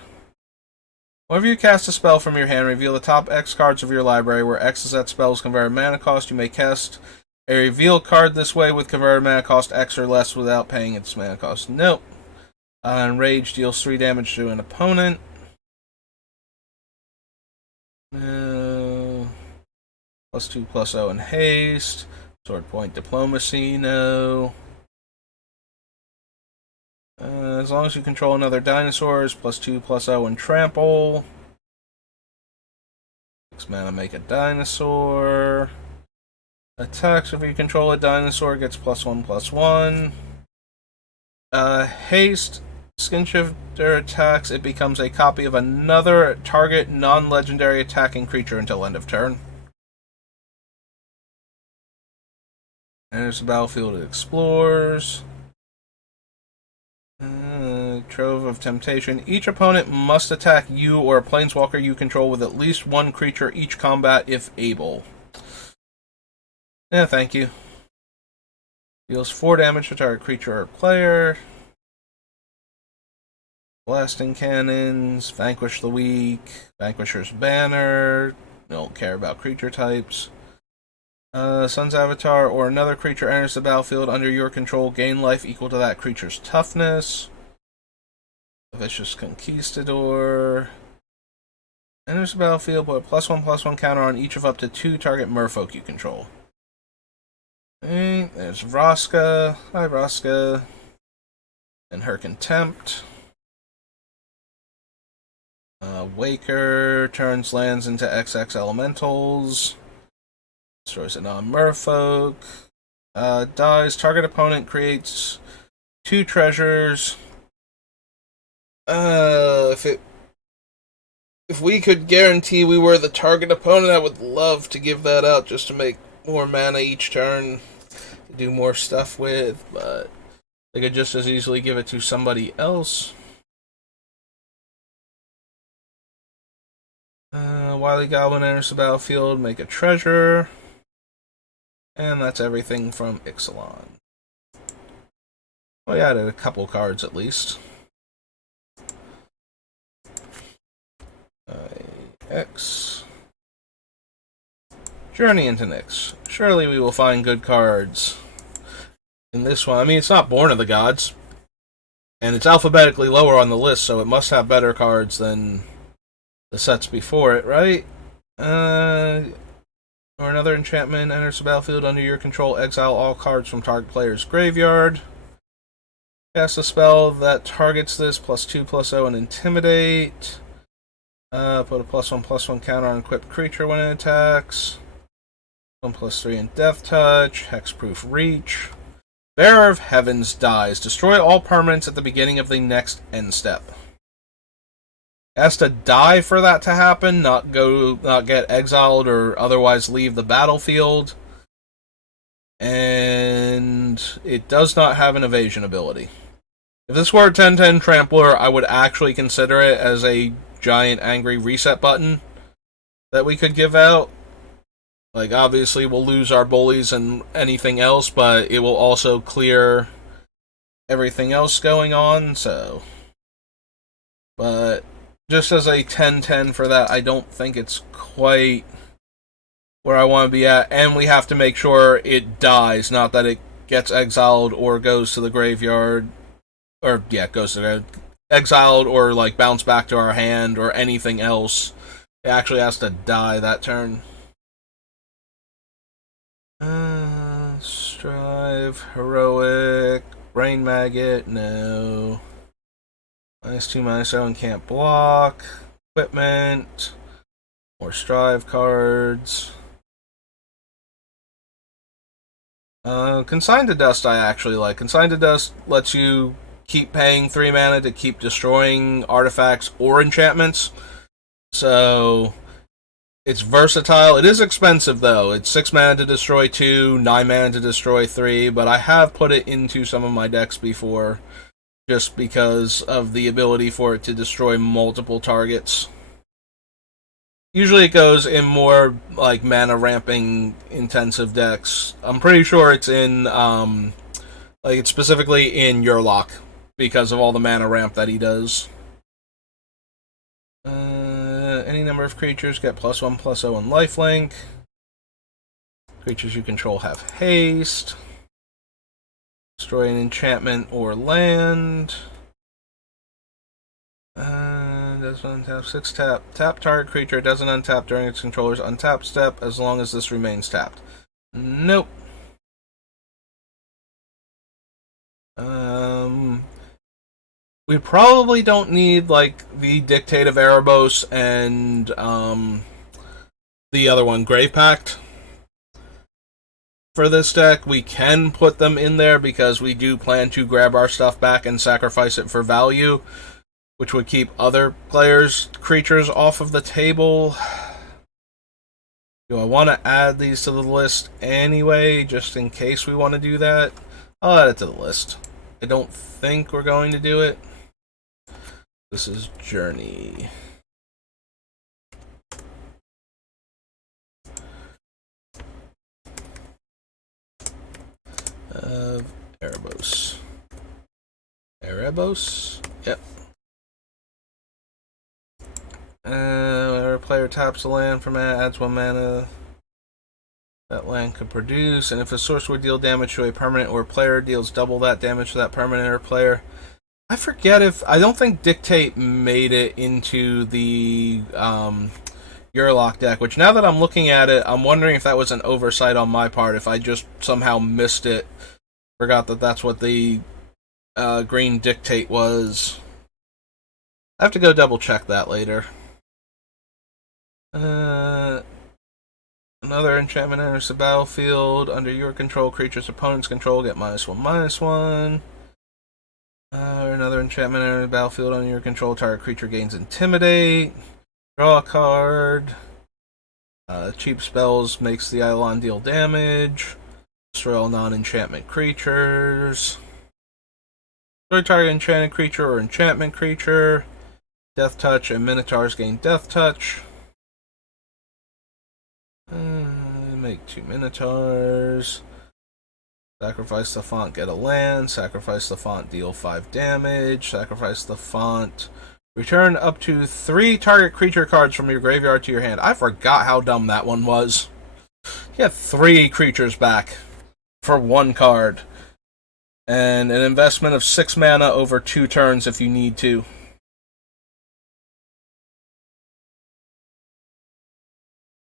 Whenever you cast a spell from your hand, reveal the top X cards of your library, where X is that spell's converted mana cost. You may cast a reveal card this way with converted mana cost X or less without paying its mana cost. Nope. Enrage deals 3 damage to an opponent. No. +2/+0 in haste. Sword Point Diplomacy, no. As long as you control another dinosaur, +2/+0 in trample. 6 mana, make a dinosaur. Attacks if you control a dinosaur, gets +1/+1. Haste. Skinshifter attacks, it becomes a copy of another target non-legendary attacking creature until end of turn. Enters the battlefield, it explores. Trove of Temptation. Each opponent must attack you or a planeswalker you control with at least 1 creature each combat if able. Yeah, thank you. Deals 4 damage to target creature or player. Blasting Cannons, Vanquish the Weak, Vanquisher's Banner. Don't care about creature types. Sun's Avatar or another creature enters the battlefield under your control, gain life equal to that creature's toughness. Vicious Conquistador. Enters the battlefield, put a +1/+1 counter on each of up to 2 target merfolk you control. Okay, there's Vraska. Hi, Vraska. And her Contempt. Waker turns lands into XX elementals. Destroys a non-merfolk. Dies. Target opponent creates 2 treasures. If we could guarantee we were the target opponent, I would love to give that out just to make more mana each turn to do more stuff with, but they could just as easily give it to somebody else. Wily Goblin enters the battlefield, make a treasure. And that's everything from Ixalan. Well, yeah, I added a couple cards at least. X. Journey into Nyx. Surely we will find good cards in this one. I mean, it's not Born of the Gods, and it's alphabetically lower on the list, so it must have better cards than the sets before it, right? Or another enchantment enters the battlefield under your control. Exile all cards from target player's graveyard. Cast a spell that targets this +2/+0 and Intimidate. Put a +1/+1 counter on equipped creature when it attacks. 1/3 in Death Touch. Hexproof Reach. Bearer of Heavens dies. Destroy all permanents at the beginning of the next end step. Has to die for that to happen, not get exiled or otherwise leave the battlefield. And it does not have an evasion ability. If this were a 10/10 Trampler, I would actually consider it as a giant angry reset button that we could give out. Like, obviously we'll lose our bullies and anything else, but it will also clear everything else going on, so. But just as a 10/10 for that, I don't think it's quite where I want to be at. And we have to make sure it dies, not that it gets exiled or goes to the graveyard. Or, yeah, goes to the exiled or, like, bounce back to our hand or anything else. It actually has to die that turn. Strive, Heroic, Brain Maggot, no. -2, -0, can't block. Equipment. More Strive cards. Consign to Dust I actually like. Consign to Dust lets you keep paying 3 mana to keep destroying artifacts or enchantments. So it's versatile. It is expensive though. It's 6 mana to destroy 2, 9 mana to destroy 3, but I have put it into some of my decks before, just because of the ability for it to destroy multiple targets. Usually it goes in more, like, mana ramping intensive decks. I'm pretty sure it's in, like, it's specifically in Yurlok, because of all the mana ramp that he does. Any number of creatures get +1/+0 and lifelink. Creatures you control have haste. Destroy an enchantment or land. Doesn't untap. 6 tap. Tap target creature. Doesn't untap during its controller's untap step as long as this remains tapped. Nope. We probably don't need, like, the Dictate of Erebos and the other one, Grave Pact. For this deck, we can put them in there because we do plan to grab our stuff back and sacrifice it for value, which would keep other players' creatures off of the table. Do I want to add these to the list anyway, just in case we want to do that? I'll add it to the list. I don't think we're going to do it. This is Journey. Erebos. Erebos? Yep. Whenever a player taps a land for mana, adds 1 mana that land could produce, and if a source would deal damage to a permanent or player, deals double that damage to that permanent or player. I forget if... I don't think Dictate made it into the Yurlok deck, which now that I'm looking at it, I'm wondering if that was an oversight on my part, if I just somehow missed it. Forgot that that's what the green Dictate was. I have to go double check that later. Another enchantment enters the battlefield. Under your control, creature's opponent's control get -1/-1. Another enchantment enters the battlefield under your control. Target creature gains Intimidate. Draw a card. Cheap spells makes the Eidolon deal damage. Destroy all non-enchantment creatures. Destroy target enchanted creature or enchantment creature. Death Touch and Minotaurs gain Death Touch. Make 2 Minotaurs. Sacrifice the font, get a land. Sacrifice the font, deal 5 damage. Sacrifice the font, Return up to 3 target creature cards from your graveyard to your hand. I forgot how dumb that one was. You get 3 creatures back for 1 card. And an investment of 6 mana over 2 turns if you need to.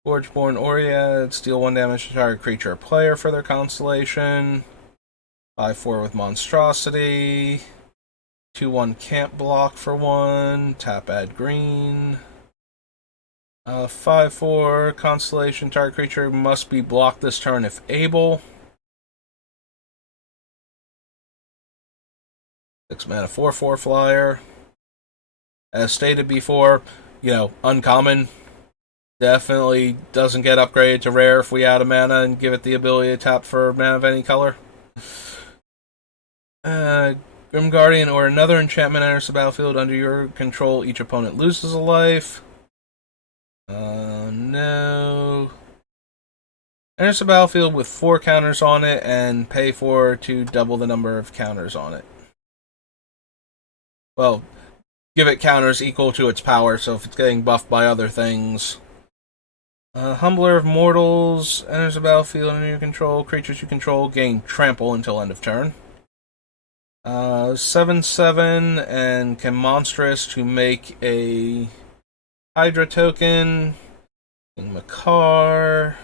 Forgeborn Oread, deal 1 damage to target creature or player for their constellation. 5/4 with Monstrosity. 2/1 can't block for 1. Tap add green. 5/4 constellation, target creature must be blocked this turn if able. 6 mana 4/4 flyer. As stated before, uncommon. Definitely doesn't get upgraded to rare if we add a mana and give it the ability to tap for mana of any color. Grim Guardian or another enchantment enters the battlefield under your control. Each opponent loses a life. No. Enters the battlefield with 4 counters on it and pay 4 to double the number of counters on it. Well, give it counters equal to its power, so if it's getting buffed by other things. Humbler of Mortals enters the battlefield under your control. Creatures you control gain trample until end of turn. 7/7 and can monstrous to make a Hydra token. Makar.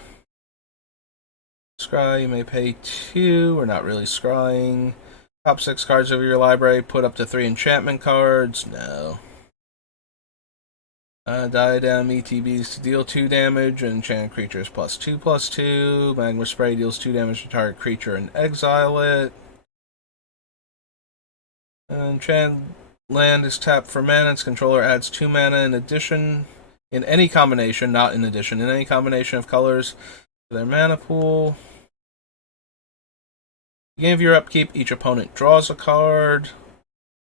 Scry, you may pay 2. We're not really scrying. Top 6 cards of your library, put up to 3 enchantment cards. No. Diadem ETBs to deal 2 damage, and enchant creatures +2/+2. Magma Spray deals 2 damage to target creature and exile it. Enchant land is tapped for mana. Its controller adds 2 mana in addition, in any combination, not in addition, in any combination of colors to their mana pool. Beginning of your upkeep, each opponent draws a card,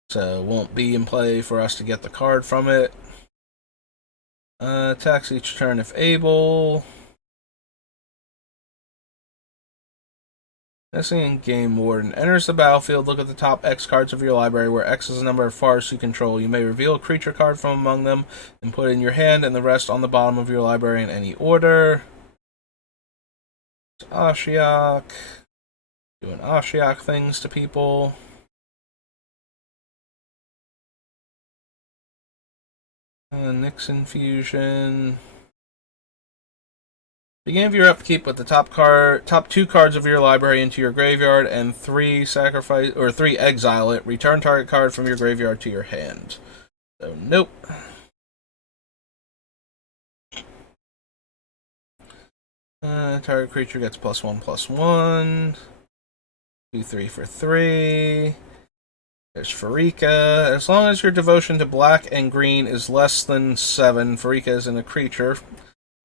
so it won't be in play for us to get the card from it. Attacks each turn if able. Missing in Game Warden. Enters the battlefield, look at the top X cards of your library, where X is the number of forests you control. You may reveal a creature card from among them and put it in your hand, and the rest on the bottom of your library in any order. It's Ashiok. Doing Ashiok things to people. Nyx Infusion. Beginning of your upkeep, put the top 2 cards of your library into your graveyard and 3 exile it. Return target card from your graveyard to your hand. So nope. Target creature gets +1/+1. 2/3 for 3. There's Farika. As long as your devotion to black and green is less than 7, Farika isn't a creature.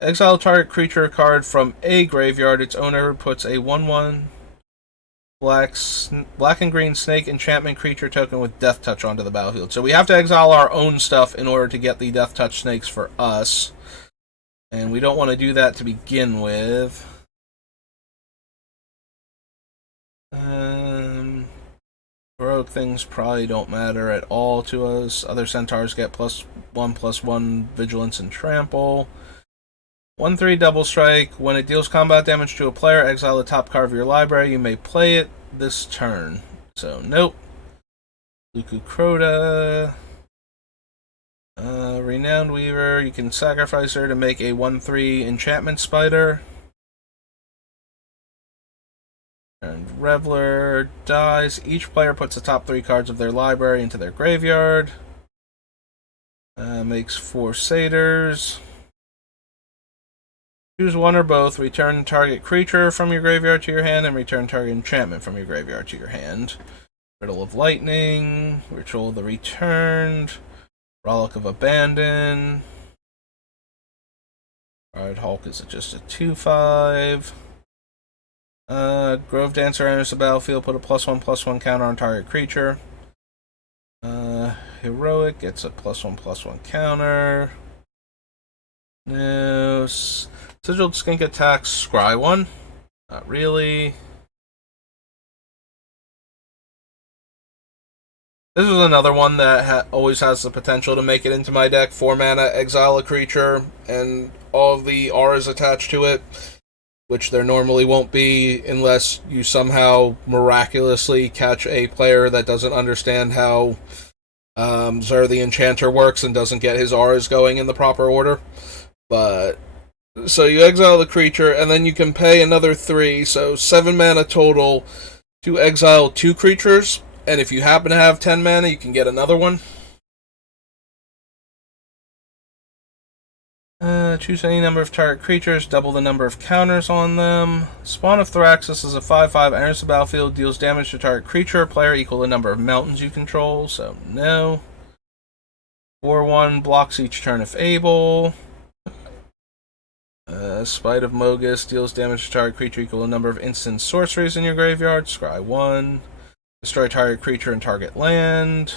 Exile target creature card from a graveyard. Its owner puts a 1/1 black and green snake enchantment creature token with Death Touch onto the battlefield. So we have to exile our own stuff in order to get the Death Touch snakes for us. And we don't want to do that to begin with. Rogue things probably don't matter at all to us. Other centaurs get +1/+1 vigilance and trample. 1/3 double strike. When it deals combat damage to a player, exile the top card of your library. You may play it this turn. So nope. Luku Crota. Renowned Weaver. You can sacrifice her to make a 1/3 enchantment spider. And Reveler dies. Each player puts the top 3 cards of their library into their graveyard. Makes 4 satyrs. Choose one or both. Return target creature from your graveyard to your hand, and return target enchantment from your graveyard to your hand. Riddle of Lightning. Ritual of the Returned. Frolic of Abandon. Alright, Hulk is just a 2/5. Grove Dancer enters the battlefield, put a +1/+1 counter on target creature. Heroic gets a +1/+1 counter. No. Sigiled Skink attacks Scry 1. Not really. This is another one that always has the potential to make it into my deck. 4 mana, exile a creature, and all of the auras attached to it, which there normally won't be unless you somehow miraculously catch a player that doesn't understand how Zur the Enchanter works and doesn't get his auras going in the proper order. But so you exile the creature, and then you can pay another 3, so 7 mana total to exile 2 creatures. And if you happen to have 10 mana, you can get another one. Choose any number of target creatures, double the number of counters on them. Spawn of Thraxus is a 5/5, enters the battlefield, deals damage to target creature, player equal the number of mountains you control, so no. 4/1, blocks each turn if able. Spite of Mogus, deals damage to target creature equal the number of instant sorceries in your graveyard, scry 1. Destroy target creature and target land.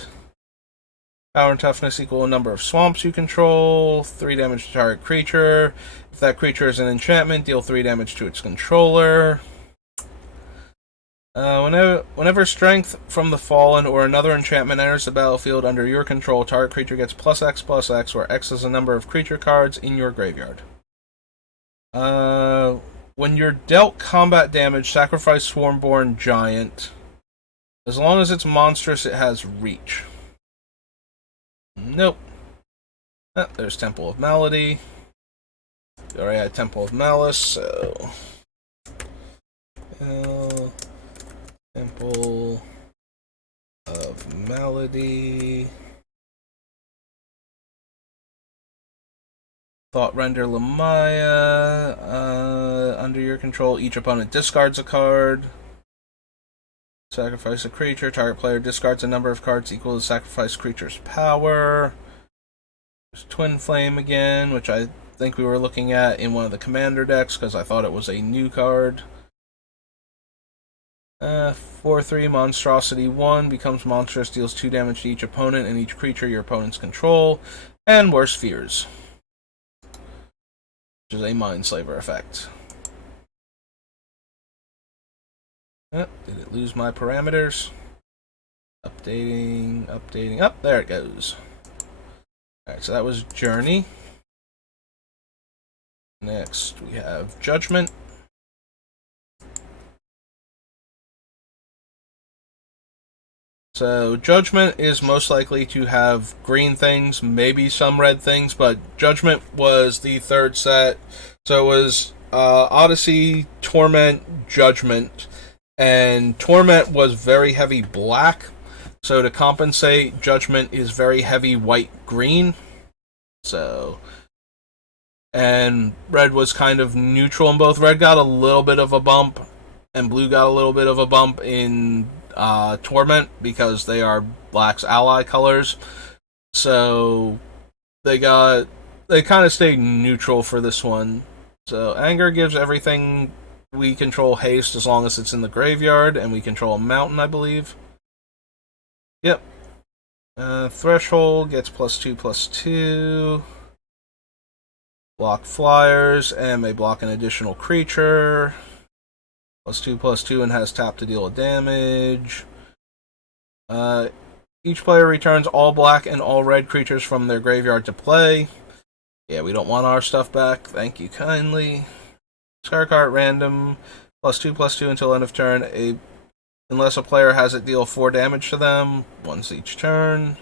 Power and toughness equal a number of swamps you control. 3 damage to target creature. If that creature is an enchantment, deal 3 damage to its controller. Whenever Strength from the Fallen or another enchantment enters the battlefield under your control, target creature gets +X/+X, where X is the number of creature cards in your graveyard. When you're dealt combat damage, sacrifice Swarmborn Giant. As long as it's monstrous, it has reach. Nope. There's Temple of Malady. We already had Temple of Malice, so... Temple of Malady. Thought Render Lamaya. Under your control, each opponent discards a card. Sacrifice a creature. Target player discards a number of cards equal to the sacrifice creature's power. There's Twin Flame again, which I think we were looking at in one of the commander decks because I thought it was a new card. 4/3 Monstrosity 1 becomes monstrous, deals 2 damage to each opponent and each creature your opponents control, and Worst Fears, which is a Mindslaver effect. Did it lose my parameters? Updating. Up, there it goes. Alright, so that was Journey. Next, we have Judgment. So, Judgment is most likely to have green things, maybe some red things, but Judgment was the third set. So it was Odyssey, Torment, Judgment. And Torment was very heavy black, so to compensate, Judgment is very heavy white-green. So, and red was kind of neutral in both. Red got a little bit of a bump, and blue got a little bit of a bump in Torment because they are black's ally colors. So they kind of stayed neutral for this one. So Anger gives everything we control haste as long as it's in the graveyard, and we control a mountain, I believe. Yep. Threshold gets +2/+2. Block flyers, and may block an additional creature. +2/+2 and has tap to deal damage. Each player returns all black and all red creatures from their graveyard to play. Yeah, we don't want our stuff back. Thank you kindly. Discard card at random, +2/+2 until end of turn. Unless a player has it, deal 4 damage to them, once each turn.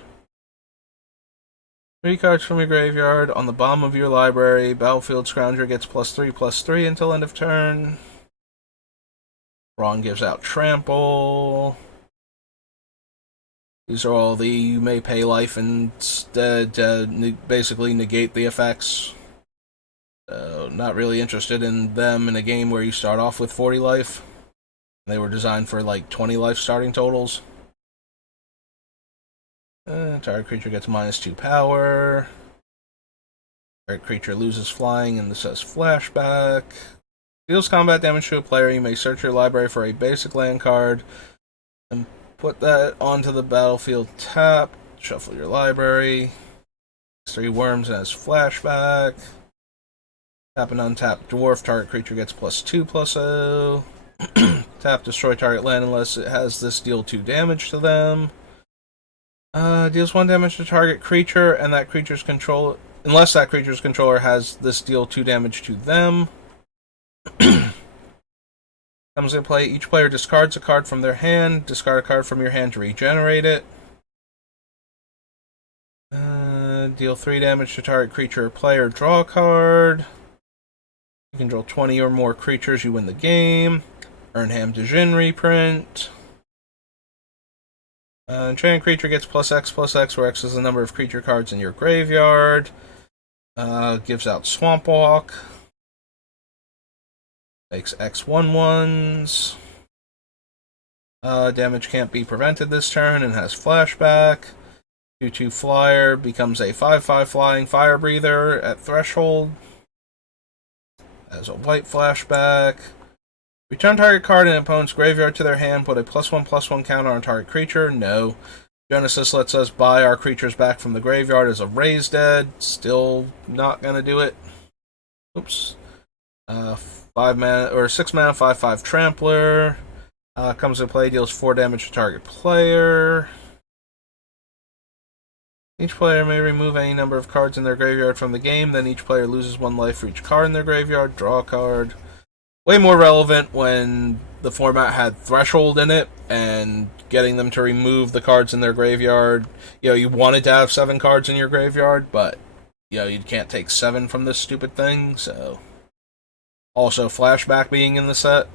3 cards from your graveyard. On the bottom of your library, Battlefield Scrounger gets +3/+3 until end of turn. Ron gives out Trample. These are all the you may pay life instead to basically negate the effects. Not really interested in them in a game where you start off with 40 life. They were designed for like 20 life starting totals. Target creature gets -2 power. Target creature loses flying, and this says flashback. Deals combat damage to a player. You may search your library for a basic land card and put that onto the battlefield tap. Shuffle your library. 3 worms and has flashback. Tap an untapped dwarf. Target creature gets +2/+0. Tap destroy target land unless it has this, deal 2 damage to them. Deals 1 damage to target creature, and that creature's control, unless that creature's controller has this deal 2 damage to them. Comes into play, each player discards a card from their hand, discard a card from your hand to regenerate it. Deal 3 damage to target creature or player, draw a card. You can draw 20 or more creatures, you win the game. Urnham de Jin reprint. Enchanted creature gets +X, where X is the number of creature cards in your graveyard. Gives out Swamp Walk. Makes X 1/1s. Damage can't be prevented this turn and has flashback. 2/2 flyer becomes a 5/5 flying fire breather at threshold. Has a white flashback. Return target card in an opponent's graveyard to their hand. Put a +1/+1 counter on target creature. No. Genesis lets us buy our creatures back from the graveyard as a Raise Dead. Still not gonna do it. Oops. 5 mana or 6 mana 5/5 Trampler. Comes into play, deals 4 damage to target player. Each player may remove any number of cards in their graveyard from the game, then each player loses 1 life for each card in their graveyard. Draw a card. Way more relevant when the format had Threshold in it, and getting them to remove the cards in their graveyard. You wanted to have 7 cards in your graveyard, but, you can't take 7 from this stupid thing, so. Also, Flashback being in the set.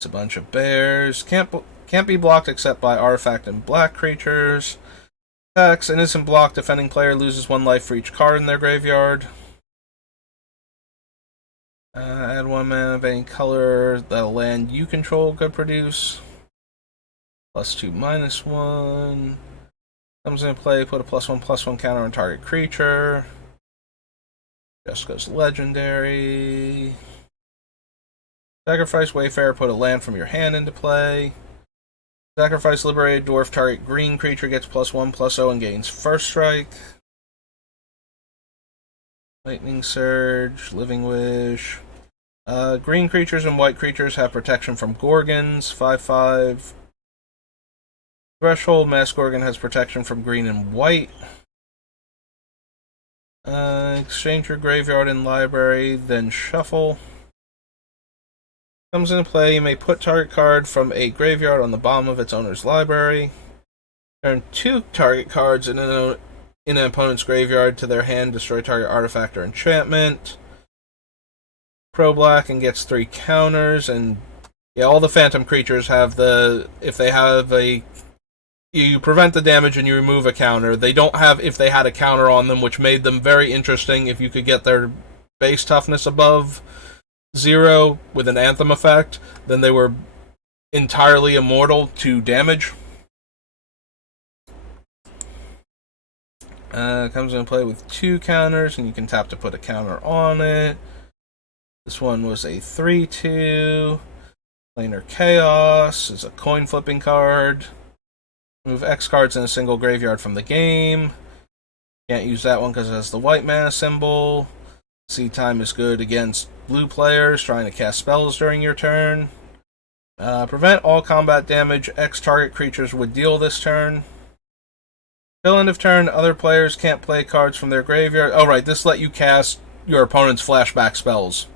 It's a bunch of bears. Can't be blocked except by artifact and black creatures. Attacks. An instant block. Defending player loses 1 life for each card in their graveyard. Add 1 mana of any color that a land you control could produce. +2/-1. Comes into play. Put a +1/+1 counter on target creature. Just goes legendary. Sacrifice Wayfarer. Put a land from your hand into play. Sacrifice Liberated Dwarf. Target green creature gets +1/+0 and gains first strike. Lightning Surge. Living Wish. Green creatures and white creatures have protection from Gorgons. 5/5. Threshold. Mass Gorgon has protection from green and white. Exchange your graveyard and library, then shuffle. Comes into play, you may put target card from a graveyard on the bottom of its owner's library. Turn 2 target cards in an opponent's graveyard to their hand, destroy target artifact or enchantment. Pro black and gets 3 counters, and all the phantom creatures have if they have you prevent the damage and you remove a counter. They don't have if they had a counter on them, which made them very interesting if you could get their base toughness above 0 with an Anthem effect, then they were entirely immortal to damage. Comes into play with 2 counters, and you can tap to put a counter on it. This one was a 3/2. Planar Chaos is a coin flipping card. Move X cards in a single graveyard from the game. Can't use that one because it has the white mana symbol. Seed Time is good against blue players trying to cast spells during your turn. Prevent all combat damage X target creatures would deal this turn. Till end of turn, other players can't play cards from their graveyard. Oh, right, this let you cast your opponent's flashback spells.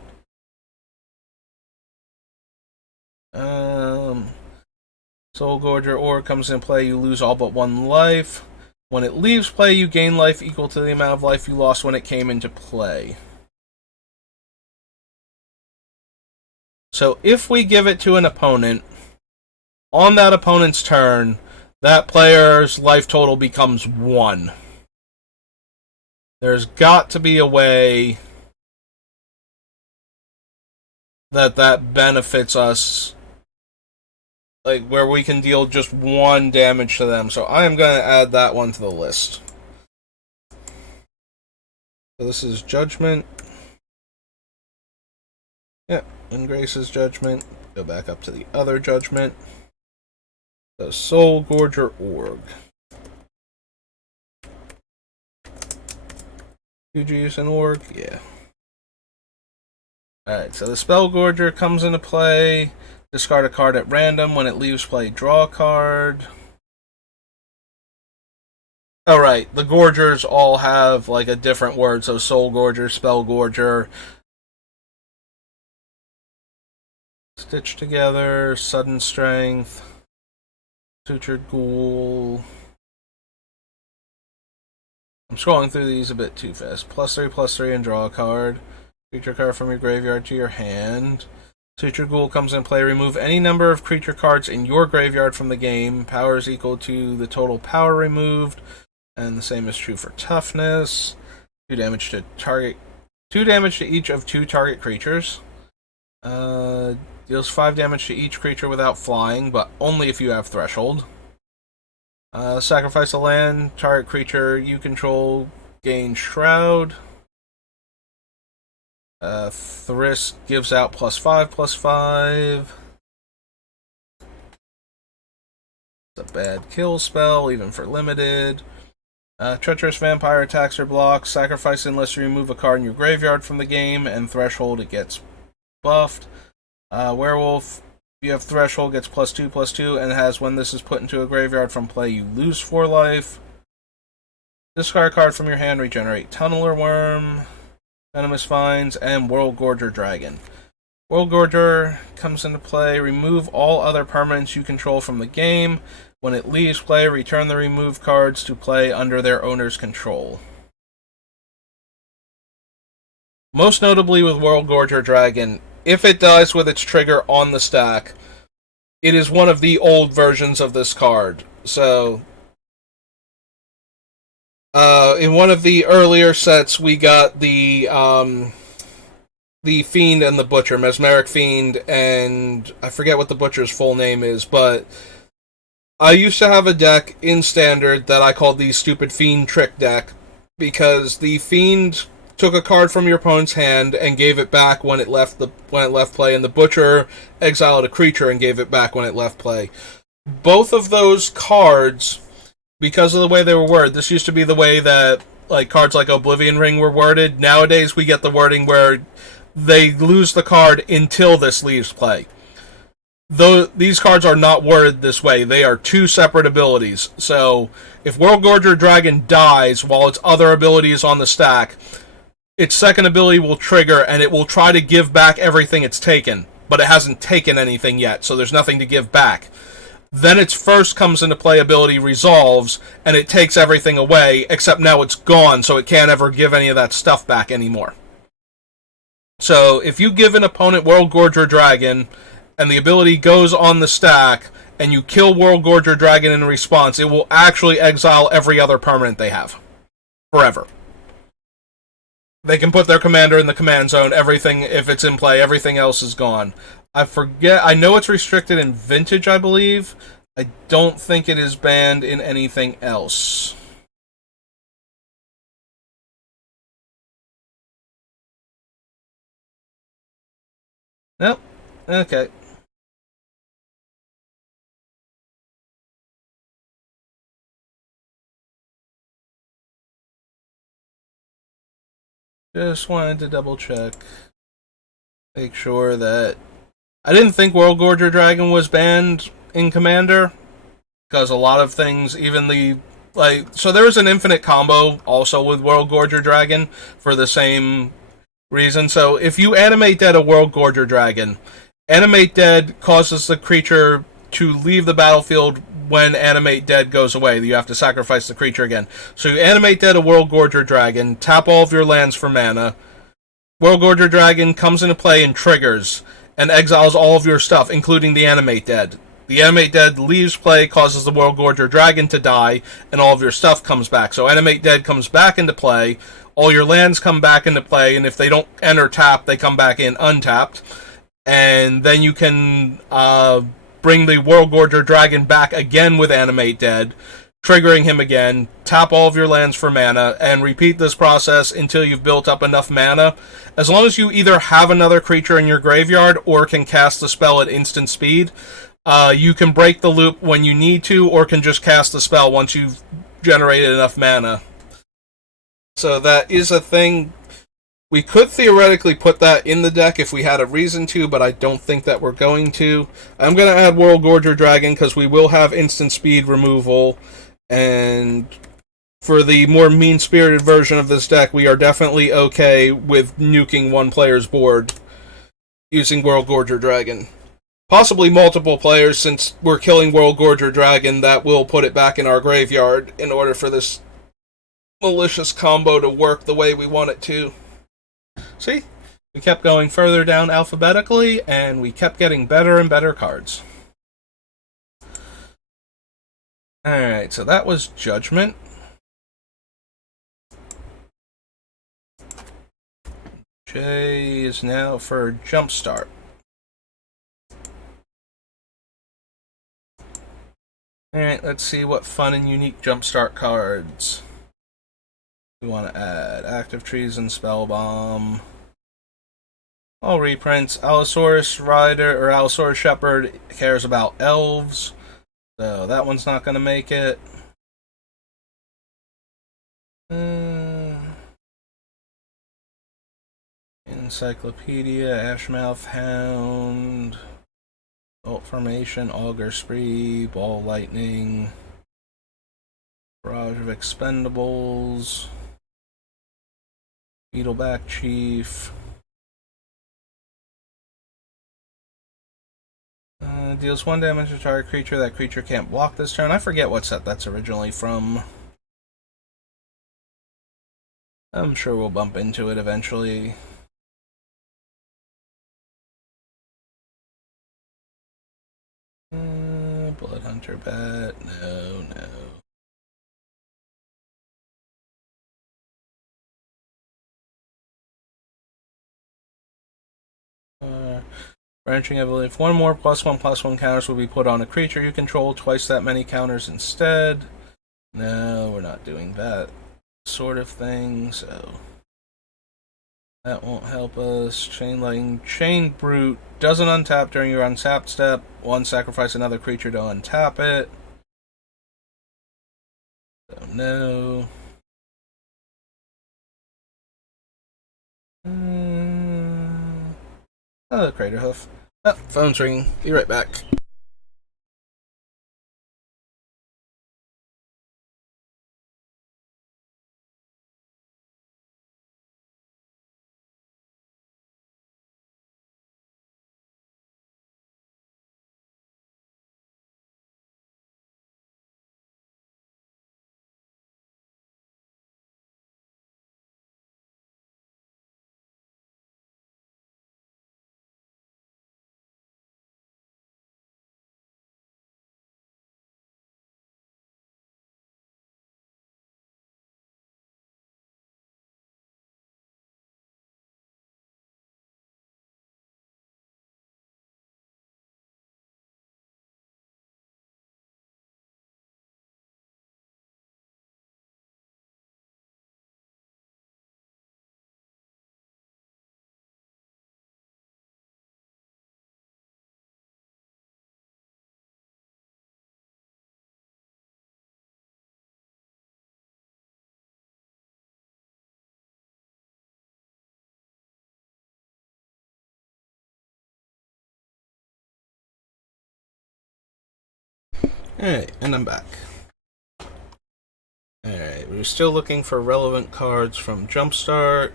Soul Gorger Orb comes in play, you lose all but 1 life. When it leaves play, you gain life equal to the amount of life you lost when it came into play. So if we give it to an opponent, on that opponent's turn, that player's life total becomes 1. There's got to be a way that benefits us, like where we can deal just 1 damage to them. So I am going to add that one to the list. So this is Judgment. Yeah, and Grace's Judgment. Go back up to the other Judgment. The Soul Gorger Org. 2G's an org? Yeah. Alright, so the Spell Gorger comes into play. Discard a card at random. When it leaves play, draw a card. Alright, the Gorgers all have like a different word, so Soul Gorger, Spell Gorger. Stitch Together, Sudden Strength, Sutured Ghoul. I'm scrolling through these a bit too fast. +3/+3 and draw a card. Creature card from your graveyard to your hand. Sutured Ghoul comes in play. Remove any number of creature cards in your graveyard from the game. Power is equal to the total power removed. And the same is true for toughness. 2 damage to target. 2 damage to each of 2 target creatures. Deals 5 damage to each creature without flying, but only if you have Threshold. Sacrifice a land. Target creature you control gain Shroud. Thrisk gives out +5/+5. It's a bad kill spell, even for limited. Treacherous Vampire attacks or blocks. Sacrifice unless you remove a card in your graveyard from the game, and Threshold, it gets buffed. Werewolf, you have Threshold, gets +2/+2, and has when this is put into a graveyard from play, you lose 4 life. Discard a card from your hand, regenerate Tunneler Worm, Venomous Vines, and World Gorger Dragon. World Gorger comes into play. Remove all other permanents you control from the game. When it leaves play, return the removed cards to play under their owner's control. Most notably with World Gorger Dragon, if it dies with its trigger on the stack, it is one of the old versions of this card. So, in one of the earlier sets, we got the Fiend and the Butcher, Mesmeric Fiend, and I forget what the Butcher's full name is, but I used to have a deck in Standard that I called the Stupid Fiend Trick deck, because the Fiend took a card from your opponent's hand and gave it back when it left play, and the Butcher exiled a creature and gave it back when it left play. Both of those cards, because of the way they were worded, this used to be the way that cards like Oblivion Ring were worded. Nowadays we get the wording where they lose the card until this leaves play. Though these cards are not worded this way, they are 2 separate abilities. So if World Gorger Dragon dies while its other ability is on the stack, its second ability will trigger and it will try to give back everything it's taken, but it hasn't taken anything yet, so there's nothing to give back. Then its first comes into play ability resolves, and it takes everything away, except now it's gone, so it can't ever give any of that stuff back anymore. So if you give an opponent World Gorger Dragon, and the ability goes on the stack, and you kill World Gorger Dragon in response, it will actually exile every other permanent they have. Forever. They can put their commander in the command zone, everything, if it's in play, everything else is gone. I forget, I know it's restricted in Vintage, I believe. I don't think it is banned in anything else. Nope. Okay. Just wanted to double check. Make sure that... I didn't think World Gorger Dragon was banned in Commander, because a lot of things, even the... so there was an infinite combo also with World Gorger Dragon for the same reason. So if you animate dead a World Gorger Dragon, animate dead causes the creature to leave the battlefield when animate dead goes away. You have to sacrifice the creature again. So you animate dead a World Gorger Dragon, tap all of your lands for mana. World Gorger Dragon comes into play and triggers, and exiles all of your stuff, including the animate dead. The animate dead leaves play, causes the World Gorger Dragon to die, and all of your stuff comes back. So animate dead comes back into play, all your lands come back into play, and if they don't enter tap, they come back in untapped. And then you can bring the World Gorger Dragon back again with animate dead, triggering him again, tap all of your lands for mana, and repeat this process until you've built up enough mana. As long as you either have another creature in your graveyard or can cast the spell at instant speed, you can break the loop when you need to, or can just cast the spell once you've generated enough mana. So that is a thing. We could theoretically put that in the deck if we had a reason to, but I don't think that we're going to. I'm going to add World Gorger Dragon because we will have instant speed removal, and for the more mean-spirited version of this deck, we are definitely okay with nuking one player's board using World Gorger Dragon. Possibly multiple players, since we're killing World Gorger Dragon, that will put it back in our graveyard in order for this malicious combo to work the way we want it to. See? We kept going further down alphabetically, and we kept getting better and better cards. Alright, so that was Judgment. J is now for Jumpstart. Alright, let's see what fun and unique Jumpstart cards we want to add. Active Treason, Spellbomb. All reprints. Allosaurus Rider, or Allosaurus Shepherd cares about elves, so that one's not going to make it. Encyclopedia, Ashmouth Hound, Bolt Formation, Augur Spree, Ball Lightning, Barrage of Expendables, Beetleback Chief. Deals 1 damage to target creature. That creature can't block this turn. I forget what set that's originally from. I'm sure we'll bump into it eventually. Bloodhunter Bat. No. Branching Ability. If one more +1/+1 counters will be put on a creature you control, twice that many counters instead. No, we're not doing that sort of thing, so that won't help us. Chain Lightning. Chain Brute doesn't untap during your untap step. One, sacrifice another creature to untap it. So no. Oh, Crater Hoof. Oh, phone's ringing. Be right back. Alright, and I'm back. Alright, we're still looking for relevant cards from Jumpstart.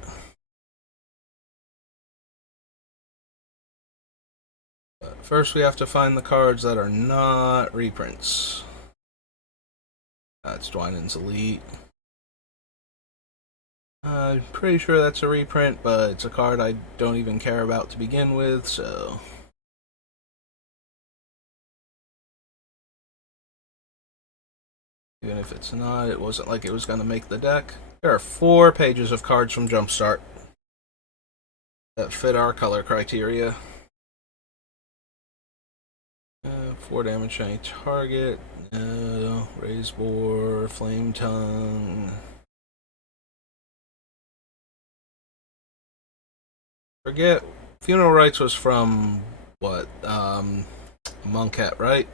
But first we have to find the cards that are not reprints. That's Dwynen's Elite. I'm pretty sure that's a reprint, but it's a card I don't even care about to begin with, so... Even if it's not, it wasn't like it was going to make the deck. There are 4 pages of cards from Jumpstart that fit our color criteria. 4 damage to any target. No. Raise Boar, Flame Tongue. Forget. Funeral Rites was from what? Monkette, right?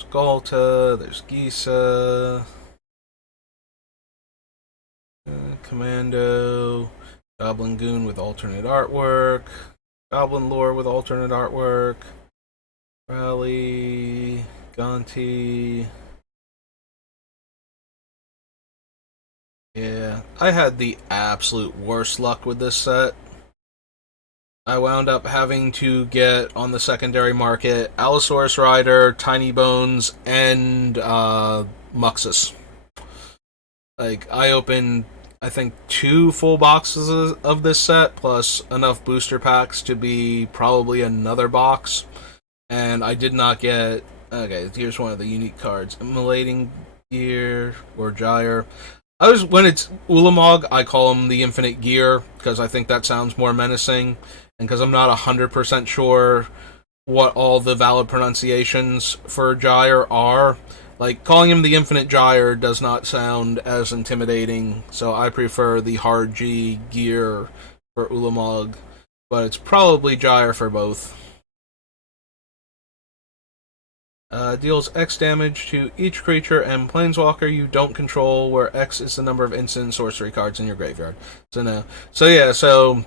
Skalta, there's Gisa. Commando, Goblin Goon with alternate artwork, Goblin Lore with alternate artwork, Rally, Gonti. Yeah, I had the absolute worst luck with this set. I wound up having to get on the secondary market Allosaurus Rider, Tiny Bones, and Muxus. Like, I opened, I think, 2 full boxes of this set, plus enough booster packs to be probably another box. And I did not get. Okay, here's one of the unique cards: Immolating Gear or Gyre. When it's Ulamog, I call him the Infinite Gear because I think that sounds more menacing, and because I'm not 100% sure what all the valid pronunciations for Gyre are. Like, calling him the Infinite Gyre does not sound as intimidating, so I prefer the hard G Gear for Ulamog, but it's probably Gyre for both. Deals X damage to each creature and planeswalker you don't control, where X is the number of instant and sorcery cards in your graveyard. So no. So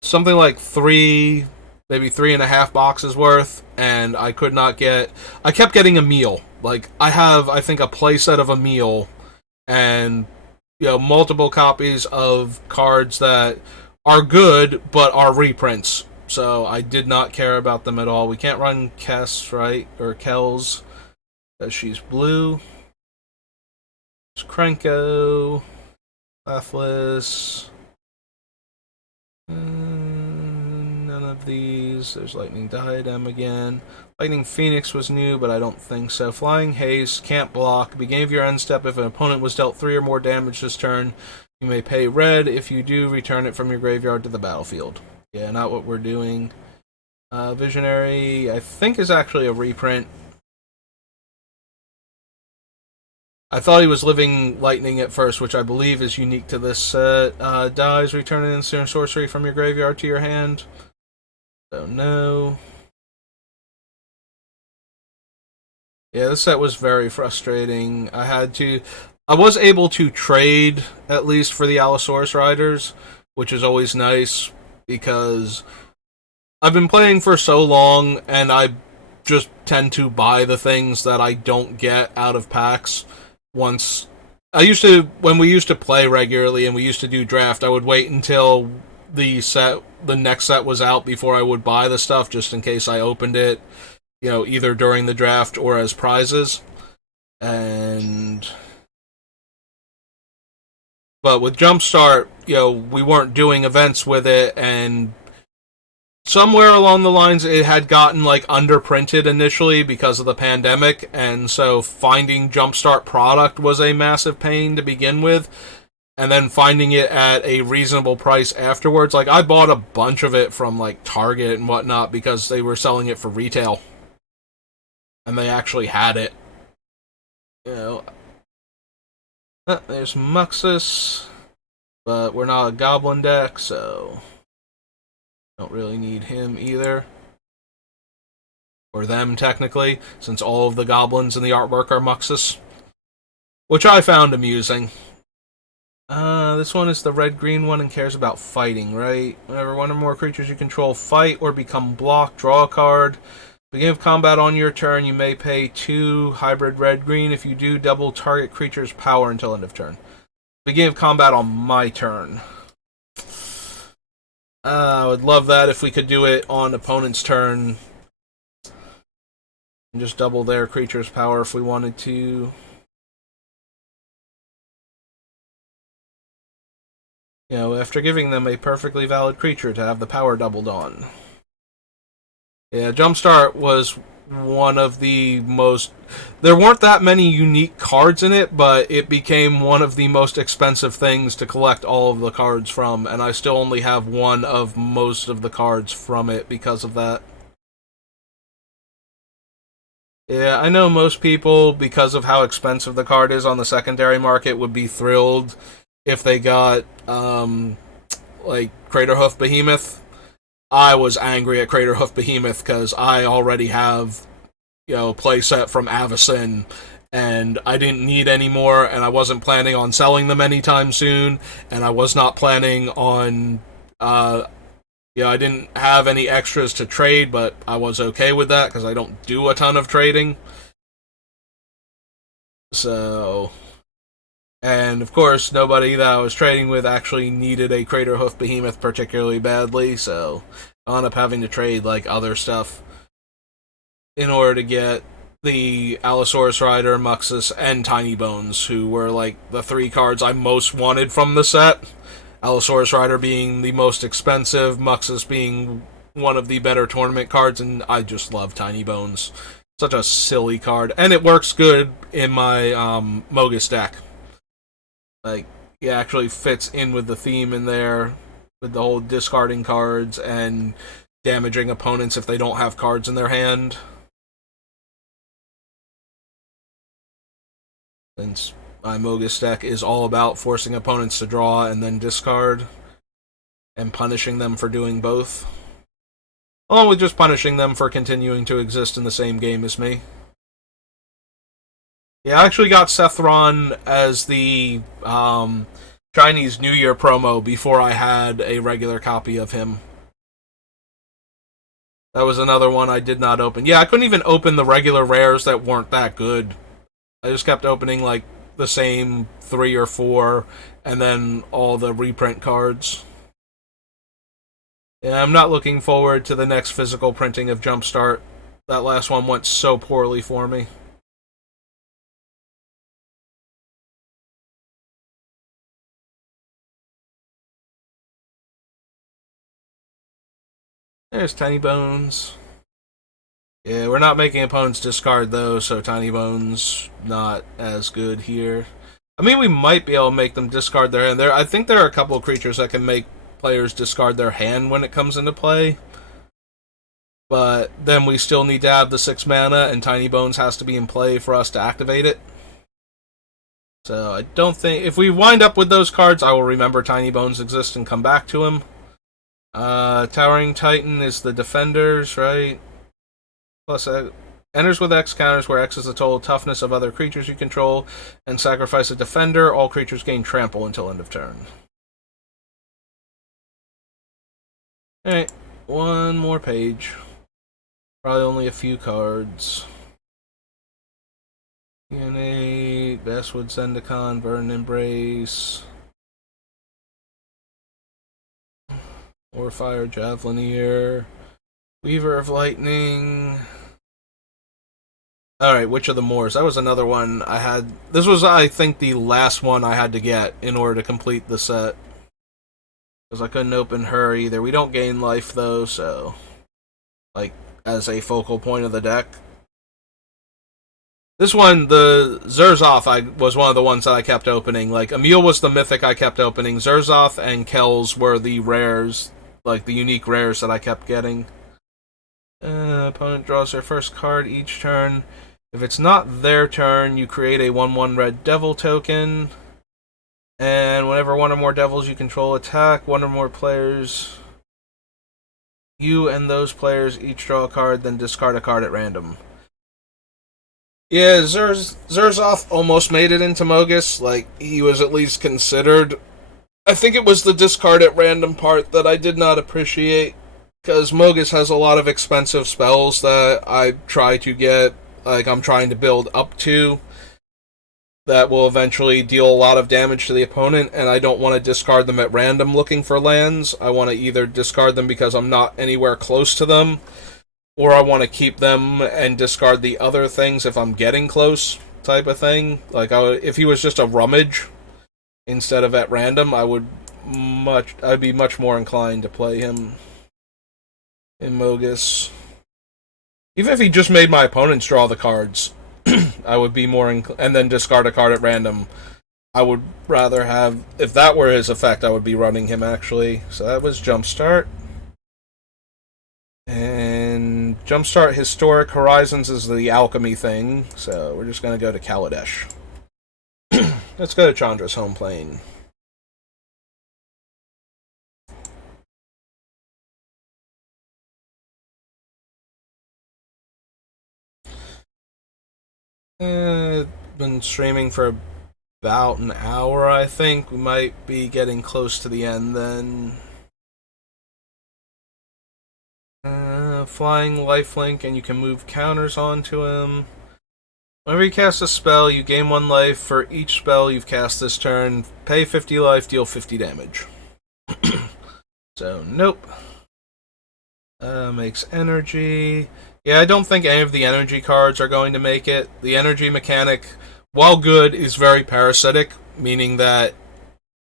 something like 3, maybe 3.5 boxes worth, and I could not get. I kept getting a meal. Like, I have, I think, a playset of a meal, and multiple copies of cards that are good but are reprints. So I did not care about them at all. We can't run Kess, right? Or Kells, because she's blue. There's Krenko, Pathless. None of these. There's Lightning Diadem again. Lightning Phoenix was new, but I don't think so. Flying Haste, can't block. Beginning of your end step, if an opponent was dealt 3 or more damage this turn, you may pay red. If you do, return it from your graveyard to the battlefield. Yeah, not what we're doing. Visionary, I think, is actually a reprint. I thought he was Living Lightning at first, which I believe is unique to this set. Dies, return an instant sorcery from your graveyard to your hand. So, no. Yeah, this set was very frustrating. I was able to trade, at least for the Allosaurus Riders, which is always nice, because I've been playing for so long, and I just tend to buy the things that I don't get out of packs. When we used to play regularly and we used to do draft, I would wait until the next set was out before I would buy the stuff, just in case I opened it, either during the draft or as prizes. But with Jumpstart, we weren't doing events with it, and somewhere along the lines it had gotten underprinted initially because of the pandemic, and so finding Jumpstart product was a massive pain to begin with, and then finding it at a reasonable price afterwards. I bought a bunch of it from Target and whatnot because they were selling it for retail, and they actually had it. There's Muxus, but we're not a Goblin deck, so don't really need him either. Or them, technically, since all of the Goblins in the artwork are Muxus, which I found amusing. This one is the red-green one and cares about fighting, right? Whenever one or more creatures you control fight or become blocked, draw a card. Beginning of combat on your turn, you may pay 2 hybrid red-green. If you do, double target creature's power until end of turn. Beginning of combat on my turn. I would love that if we could do it on opponent's turn. And just double their creature's power if we wanted to. After giving them a perfectly valid creature to have the power doubled on. Yeah, Jumpstart was one of the most... There weren't that many unique cards in it, but it became one of the most expensive things to collect all of the cards from, and I still only have one of most of the cards from it because of that. Yeah, I know most people, because of how expensive the card is on the secondary market, would be thrilled if they got, Craterhoof Behemoth. I was angry at Craterhoof Behemoth because I already have, a playset from Avacyn, and I didn't need any more, and I wasn't planning on selling them anytime soon, and I was not planning on, I didn't have any extras to trade, but I was okay with that because I don't do a ton of trading. So, and of course, nobody that I was trading with actually needed a Crater Hoof Behemoth particularly badly, so I wound up having to trade like other stuff in order to get the Allosaurus Rider, Muxus, and Tiny Bones, who were like the three cards I most wanted from the set. Allosaurus Rider being the most expensive, Muxus being one of the better tournament cards, and I just love Tiny Bones. Such a silly card, and it works good in my Mogus deck. Like, it actually fits in with the theme in there, with the whole discarding cards and damaging opponents if they don't have cards in their hand. Since my Mogus deck is all about forcing opponents to draw and then discard, and punishing them for doing both. Along with just punishing them for continuing to exist in the same game as me. Yeah, I actually got Sethron as the Chinese New Year promo before I had a regular copy of him. That was another one I did not open. Yeah, I couldn't even open the regular rares that weren't that good. I just kept opening like the same 3 or 4, and then all the reprint cards. Yeah, I'm not looking forward to the next physical printing of Jumpstart. That last one went so poorly for me. There's Tiny Bones. Yeah, we're not making opponents discard those, so Tiny Bones not as good here. I mean, we might be able to make them discard their hand. I think there are a couple of creatures that can make players discard their hand when it comes into play. But then we still need to have the 6 mana, and Tiny Bones has to be in play for us to activate it. So I don't think... If we wind up with those cards, I will remember Tiny Bones exists and come back to him. Towering Titan is the defenders, right? Plus, enters with X counters where X is the total toughness of other creatures you control, and sacrifice a defender. All creatures gain trample until end of turn. Alright, one more page. Probably only a few cards. DNA, Basswood Zendikon, Burn Embrace, Warfire Javelineer, Weaver of Lightning. Alright, Witch of the Moors. That was another one I had. This was, I think, the last one I had to get in order to complete the set. Because I couldn't open her either. We don't gain life, though, so... Like, as a focal point of the deck. This one, the Zerzoth, was one of the ones that I kept opening. Like, Emil was the mythic I kept opening. Zerzoth and Kells were the rares, like the unique rares that I kept getting. Opponent draws their first card each turn. If it's not their turn, you create a 1/1 red devil token. And whenever one or more devils you control attack, one or more players, you and those players each draw a card, then discard a card at random. Yeah, Zerzoth almost made it into Mogus. Like, he was at least considered. I think it was the discard at random part that I did not appreciate. Because Mogus has a lot of expensive spells that I try to get, like, I'm trying to build up to, that will eventually deal a lot of damage to the opponent, and I don't want to discard them at random looking for lands. I want to either discard them because I'm not anywhere close to them, or I want to keep them and discard the other things if I'm getting close, type of thing. Like, if he was just a rummage instead of at random, I'd be much more inclined to play him in Mogus. Even if he just made my opponents draw the cards, I would be more and then discard a card at random. I would rather have, if that were his effect, I would be running him, actually. So that was Jumpstart. And Jumpstart Historic Horizons is the alchemy thing, so we're just going to go to Kaladesh. Let's go to Chandra's home plane. been streaming for about an hour, I think. We might be getting close to the end then. Flying lifelink, and you can move counters onto him. Whenever you cast a spell, you gain 1 life for each spell you've cast this turn. Pay 50 life, deal 50 damage. So, nope. Makes energy. Yeah, I don't think any of the energy cards are going to make it. The energy mechanic, while good, is very parasitic, meaning that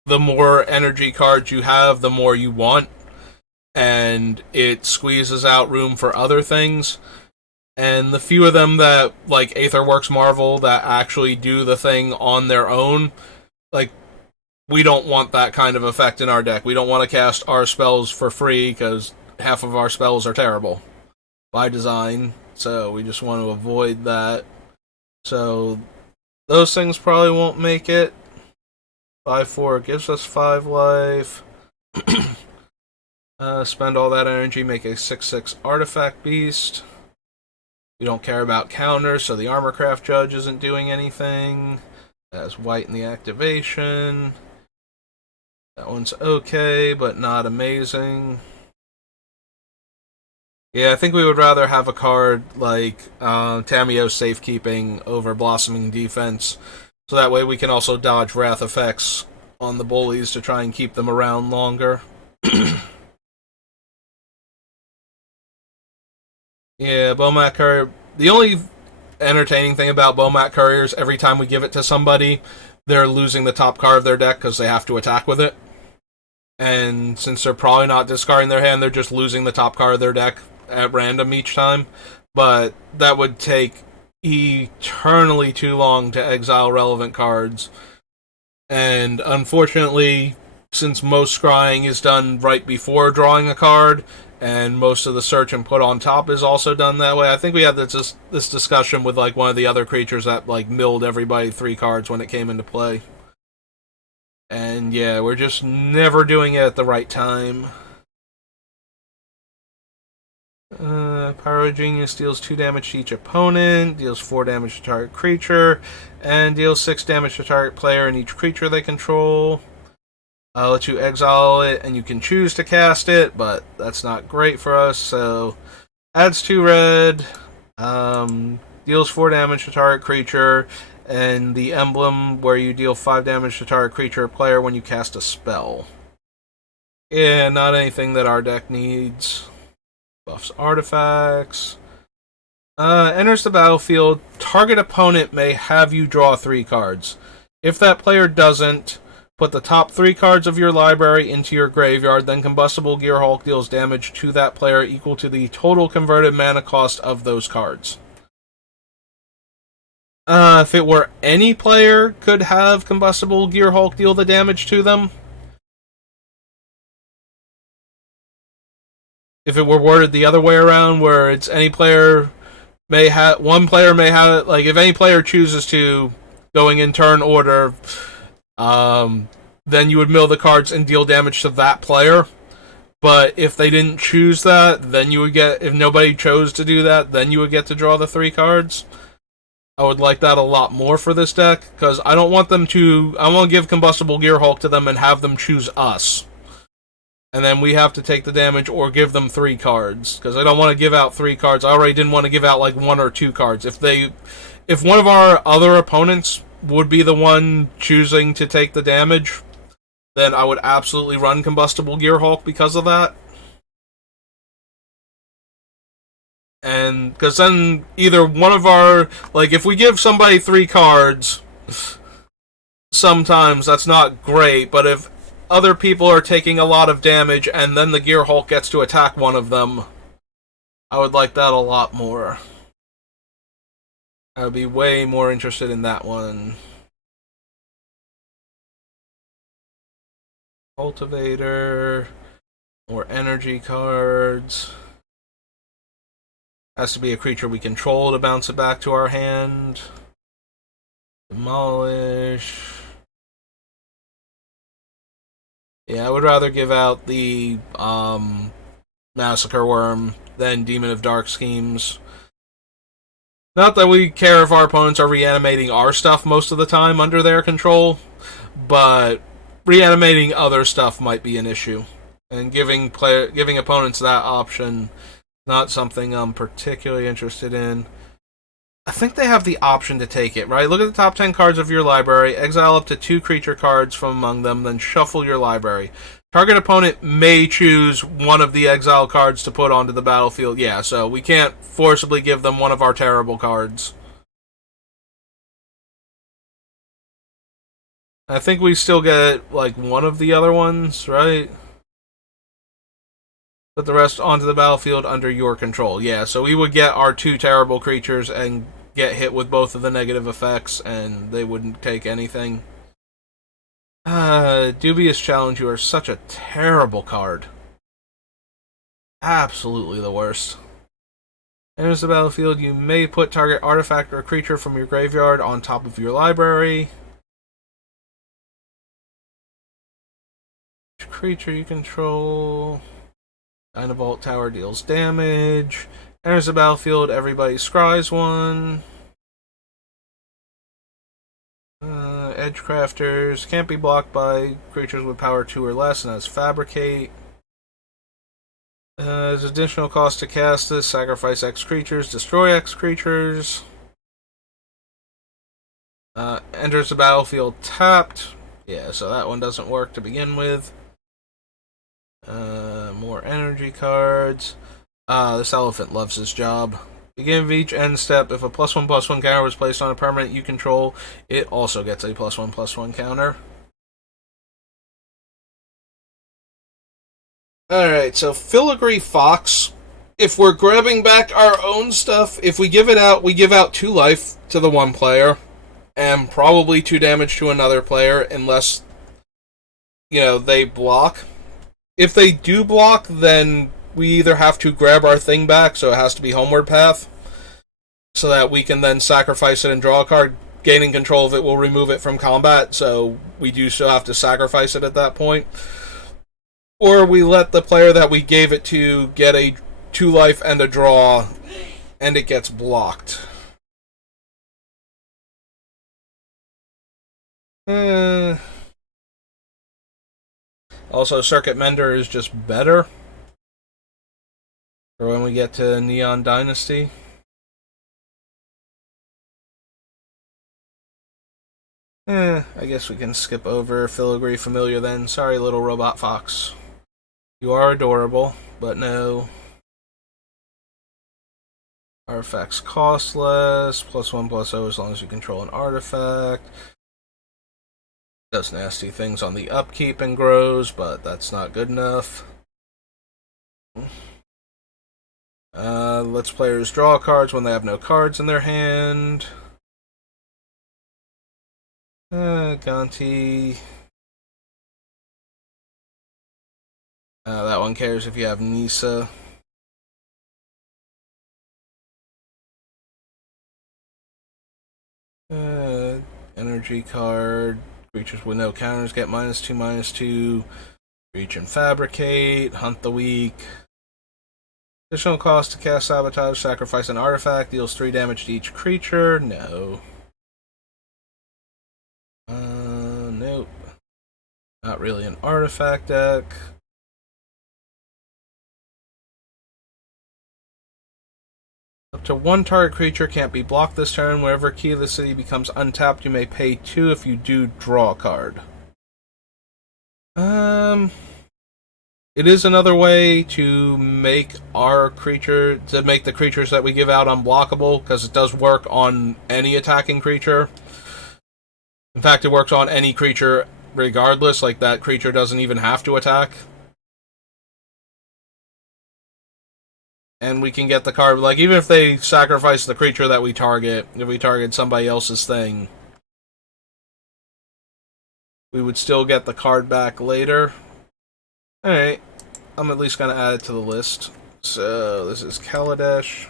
the more energy cards you have, the more you want, and it squeezes out room for other things. And the few of them that, like Aetherworks Marvel, that actually do the thing on their own, like, we don't want that kind of effect in our deck. We don't want to cast our spells for free, because half of our spells are terrible by design, so we just want to avoid that. So those things probably won't make it. 5/4 gives us 5 life. Spend all that energy, make a 6/6 artifact beast. We don't care about counters, so the Armorcraft Judge isn't doing anything. It has white in the activation. That one's okay, but not amazing. Yeah, I think we would rather have a card like Tamiyo's Safekeeping over Blossoming Defense, so that way we can also dodge Wrath effects on the Bullies to try and keep them around longer. Yeah, Bomat Courier. The only entertaining thing about Bomat Courier is every time we give it to somebody, they're losing the top card of their deck because they have to attack with it. And since they're probably not discarding their hand, they're just losing the top card of their deck at random each time. But that would take eternally too long to exile relevant cards. And unfortunately, since most scrying is done right before drawing a card, and most of the search and put on top is also done that way. I think we had this discussion with like one of the other creatures that like milled everybody 3 cards when it came into play. And yeah, we're just never doing it at the right time. Pyrogenius deals 2 damage to each opponent, deals 4 damage to target creature, and deals 6 damage to target player and each creature they control. I'll let you exile it, and you can choose to cast it, but that's not great for us, so adds 2 red, deals 4 damage to target creature, and the emblem where you deal 5 damage to target creature or player when you cast a spell. Yeah, not anything that our deck needs. Buffs artifacts. Enters the battlefield. Target opponent may have you draw 3 cards. If that player doesn't, put the top 3 cards of your library into your graveyard, then Combustible Gearhulk deals damage to that player equal to the total converted mana cost of those cards. If it were any player could have Combustible Gearhulk deal the damage to them. If it were worded the other way around, where it's any player may have, one player may have it, like if any player chooses to, going in turn order, then you would mill the cards and deal damage to that player. But if they didn't choose that, then you would get, if nobody chose to do that, then you would get to draw the 3 cards. I would like that a lot more for this deck, because I don't want them to, I want to give Combustible Gearhulk to them and have them choose us. And then we have to take the damage or give them 3 cards, because I don't want to give out 3 cards. I already didn't want to give out like 1 or 2 cards. If one of our other opponents would be the one choosing to take the damage, then I would absolutely run Combustible Gearhulk because of that. And because then either one of our, like if we give somebody 3 cards, sometimes that's not great, but if other people are taking a lot of damage and then the Gearhulk gets to attack one of them, I would like that a lot more. I would be way more interested in that one. Cultivator, more energy cards. Has to be a creature we control to bounce it back to our hand. Demolish. Yeah, I would rather give out the Massacre Worm than Demon of Dark Schemes. Not that we care if our opponents are reanimating our stuff most of the time under their control, but reanimating other stuff might be an issue. And giving opponents that option, not something I'm particularly interested in. I think they have the option to take it, right? Look at the top 10 cards of your library, exile up to 2 creature cards from among them, then shuffle your library. Target opponent may choose one of the exile cards to put onto the battlefield. Yeah, so we can't forcibly give them one of our terrible cards. I think we still get, like, one of the other ones, right? Put the rest onto the battlefield under your control. Yeah, so we would get our 2 terrible creatures and get hit with both of the negative effects, and they wouldn't take anything. Dubious Challenge, you are such a terrible card. Absolutely the worst. Enters the battlefield, you may put target artifact or creature from your graveyard on top of your library. Creature you control. Dynavolt Tower deals damage. Enters the battlefield, everybody scries one. Edgecrafters can't be blocked by creatures with power 2 or less and has Fabricate. There's additional cost to cast this. Sacrifice X creatures, destroy X creatures. Enters the battlefield tapped. Yeah, so that one doesn't work to begin with. More energy cards. This elephant loves his job. Beginning of each end step, if a +1/+1 counter was placed on a permanent you control, it also gets a +1/+1 counter. Alright, so Filigree Fox. If we're grabbing back our own stuff, if we give it out, we give out 2 life to the one player, and probably 2 damage to another player, unless, they block. If they do block, then we either have to grab our thing back, so it has to be Homeward Path, so that we can then sacrifice it and draw a card. Gaining control of it will remove it from combat, so we do still have to sacrifice it at that point. Or we let the player that we gave it to get a 2 life and a draw, and it gets blocked. Also, Circuit Mender is just better for when we get to Neon Dynasty. I guess we can skip over Filigree Familiar then. Sorry, little robot fox. You are adorable, but no. Artifacts cost less, +1/+0 as long as you control an artifact. Does nasty things on the upkeep and grows, but that's not good enough. Lets players draw cards when they have no cards in their hand. Gonti. That one cares if you have Nisa. Energy card. Creatures with no counters get -2/-2. Reach and Fabricate. Hunt the Weak. Additional cost to cast Sabotage. Sacrifice an artifact. Deals 3 damage to each creature. No. Nope. Not really an artifact deck. Up to 1 target creature can't be blocked this turn. Wherever Key of the City becomes untapped, you may pay 2 if you do draw a card. It is another way to make the creatures that we give out unblockable, because it does work on any attacking creature. In fact, it works on any creature regardless, like that creature doesn't even have to attack. And we can get the card, like, even if they sacrifice the creature that we target, if we target somebody else's thing, we would still get the card back later. Alright, I'm at least going to add it to the list. So, this is Kaladesh.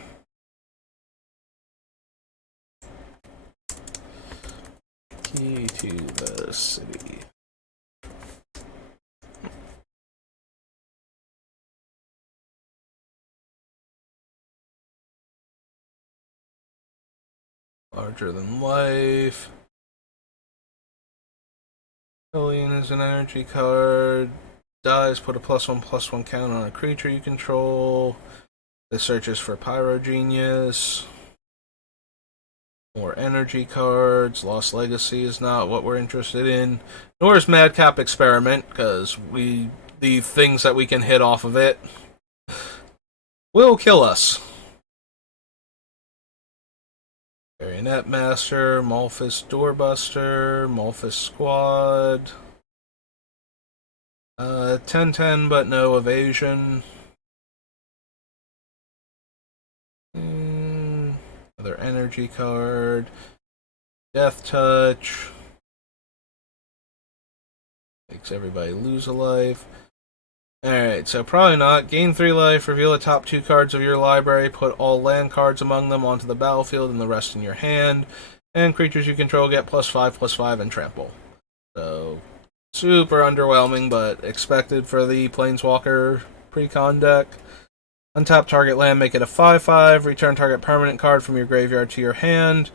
Key to the City. larger than life. Alien is an energy card. Dies, put a +1/+1 count on a creature you control. This searches for Pyrogenius. More energy cards. Lost Legacy is not what we're interested in. Nor is Madcap Experiment, because the things that we can hit off of it will kill us. Marionette Master, Malphus Doorbuster, Malphus Squad. 10/10, but no evasion. Another energy card. Death Touch. Makes everybody lose a life. Alright, so probably not. Gain 3 life, reveal the top 2 cards of your library, put all land cards among them onto the battlefield and the rest in your hand, and creatures you control get +5/+5 and trample. So, super underwhelming, but expected for the Planeswalker pre-con deck. Untap target land, make it a 5/5, return target permanent card from your graveyard to your hand.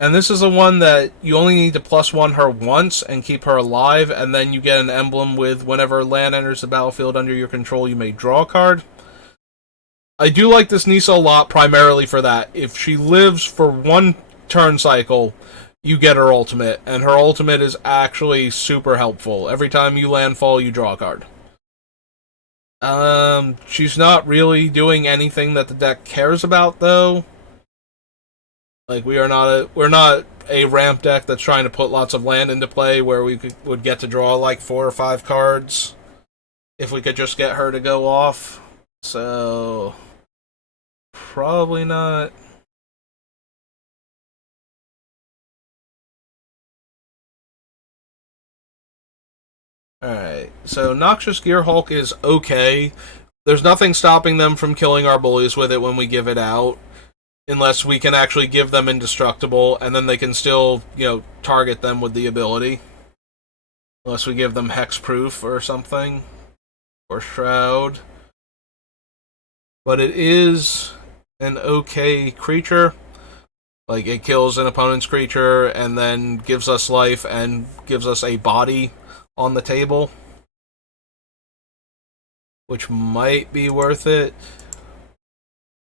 And this is the one that you only need to +1 her once and keep her alive, and then you get an emblem with whenever land enters the battlefield under your control, you may draw a card. I do like this Nisa a lot, primarily for that. If she lives for one turn cycle, you get her ultimate, and her ultimate is actually super helpful. Every time you landfall, you draw a card. She's not really doing anything that the deck cares about, though. Like, we're not a ramp deck that's trying to put lots of land into play where we would get to draw like 4 or 5 cards if we could just get her to go off. So, probably not. Alright, so Noxious Gearhulk is okay. There's nothing stopping them from killing our bullies with it when we give it out. Unless we can actually give them indestructible, and then they can still, target them with the ability. Unless we give them hexproof or something. Or shroud. But it is an okay creature. Like, it kills an opponent's creature, and then gives us life, and gives us a body on the table. Which might be worth it.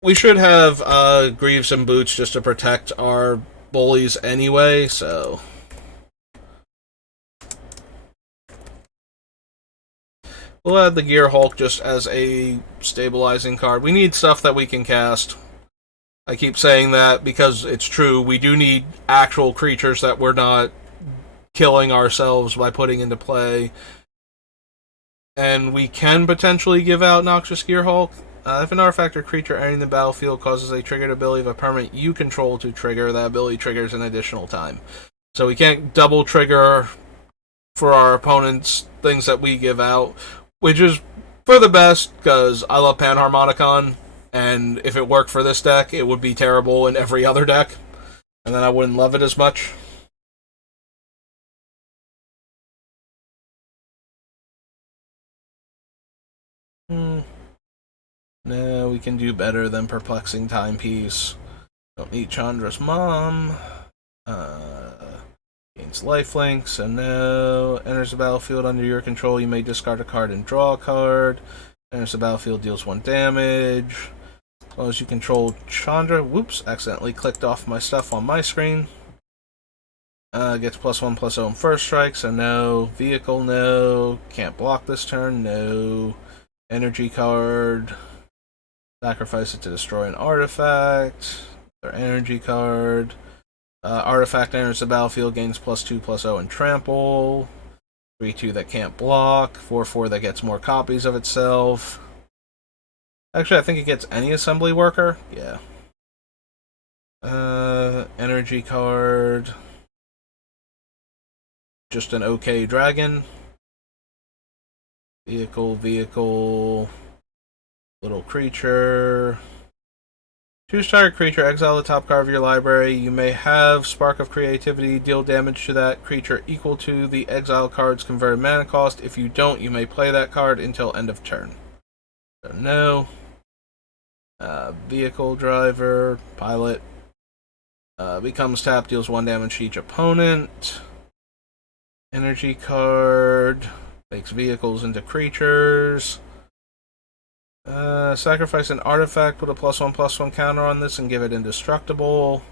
We should have Greaves and Boots just to protect our bullies anyway, so... We'll add the Gearhulk just as a stabilizing card. We need stuff that we can cast. I keep saying that because it's true. We do need actual creatures that we're not killing ourselves by putting into play. And we can potentially give out Noxious Gearhulk. If an artifact or creature entering the battlefield causes a triggered ability of a permanent you control to trigger, that ability triggers an additional time. So we can't double trigger for our opponents things that we give out, which is for the best, because I love Panharmonicon, and if it worked for this deck, it would be terrible in every other deck, and then I wouldn't love it as much. No, we can do better than Perplexing Timepiece. Don't need Chandra's mom. Gains lifelink, so no. Enters the battlefield under your control, you may discard a card and draw a card. Enters the battlefield, deals 1 damage. As long as you control Chandra. Whoops, accidentally clicked off my stuff on my screen. Gets +1/+0 in first strike, so no. Vehicle, no. Can't block this turn, no. Energy card. Sacrifice it to destroy an artifact. Their energy card. Artifact enters the battlefield, gains +2/+0 and trample. 3/2 that can't block. 4/4 that gets more copies of itself. Actually, I think it gets any assembly worker. Yeah. Energy card. Just an okay dragon. Vehicle. Little creature. Choose target creature, exile the top card of your library. You may have Spark of Creativity, deal damage to that creature equal to the exile card's converted mana cost. If you don't, you may play that card until end of turn. So no. Vehicle driver, pilot. Becomes tapped, deals 1 damage to each opponent. Energy card. Makes vehicles into creatures. Sacrifice an artifact, put a +1/+1 counter on this, and give it indestructible.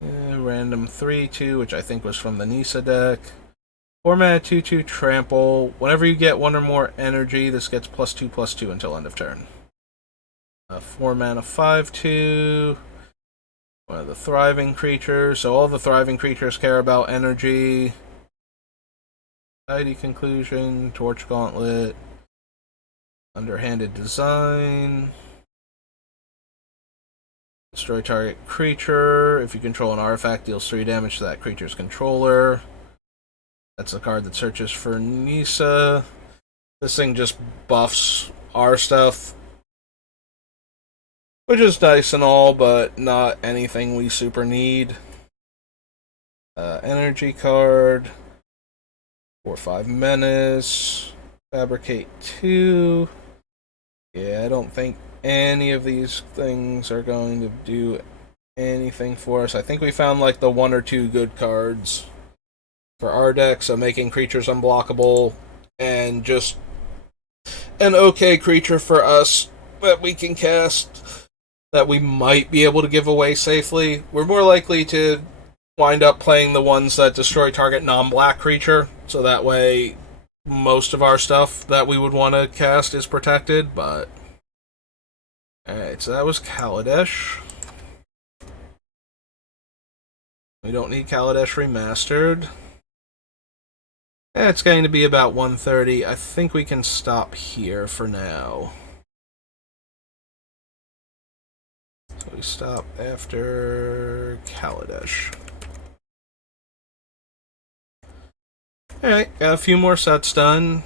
Random 3/2, which I think was from the Nisa deck. 4-mana 2/2 trample. Whenever you get 1 or more energy, this gets +2/+2 until end of turn. 4-mana 5/2. One of the thriving creatures. So all the thriving creatures care about energy. Tidy Conclusion, Torch Gauntlet, Underhanded Design. Destroy target creature. If you control an artifact, deals 3 damage to that creature's controller. That's a card that searches for Nisa. This thing just buffs our stuff, which is nice and all, but not anything we super need. Energy card. 4/5 Menace. Fabricate 2. Yeah, I don't think any of these things are going to do anything for us. I think we found like the 1 or 2 good cards for our deck, so making creatures unblockable and just an okay creature for us that we can cast that we might be able to give away safely. We're more likely to wind up playing the ones that destroy target non-black creature, so that way most of our stuff that we would want to cast is protected, but... Alright, so that was Kaladesh. We don't need Kaladesh Remastered. It's going to be about 1:30. I think we can stop here for now. So we stop after Kaladesh. Alright, got a few more sets done.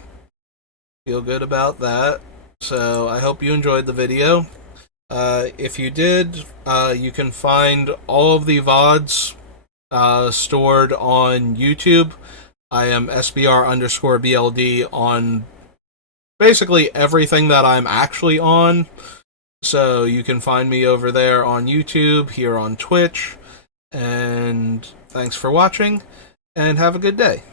Feel good about that. So I hope you enjoyed the video. If you did, you can find all of the VODs stored on YouTube. I am SBR_BLD on basically everything that I'm actually on. So you can find me over there on YouTube, here on Twitch. And thanks for watching, and have a good day.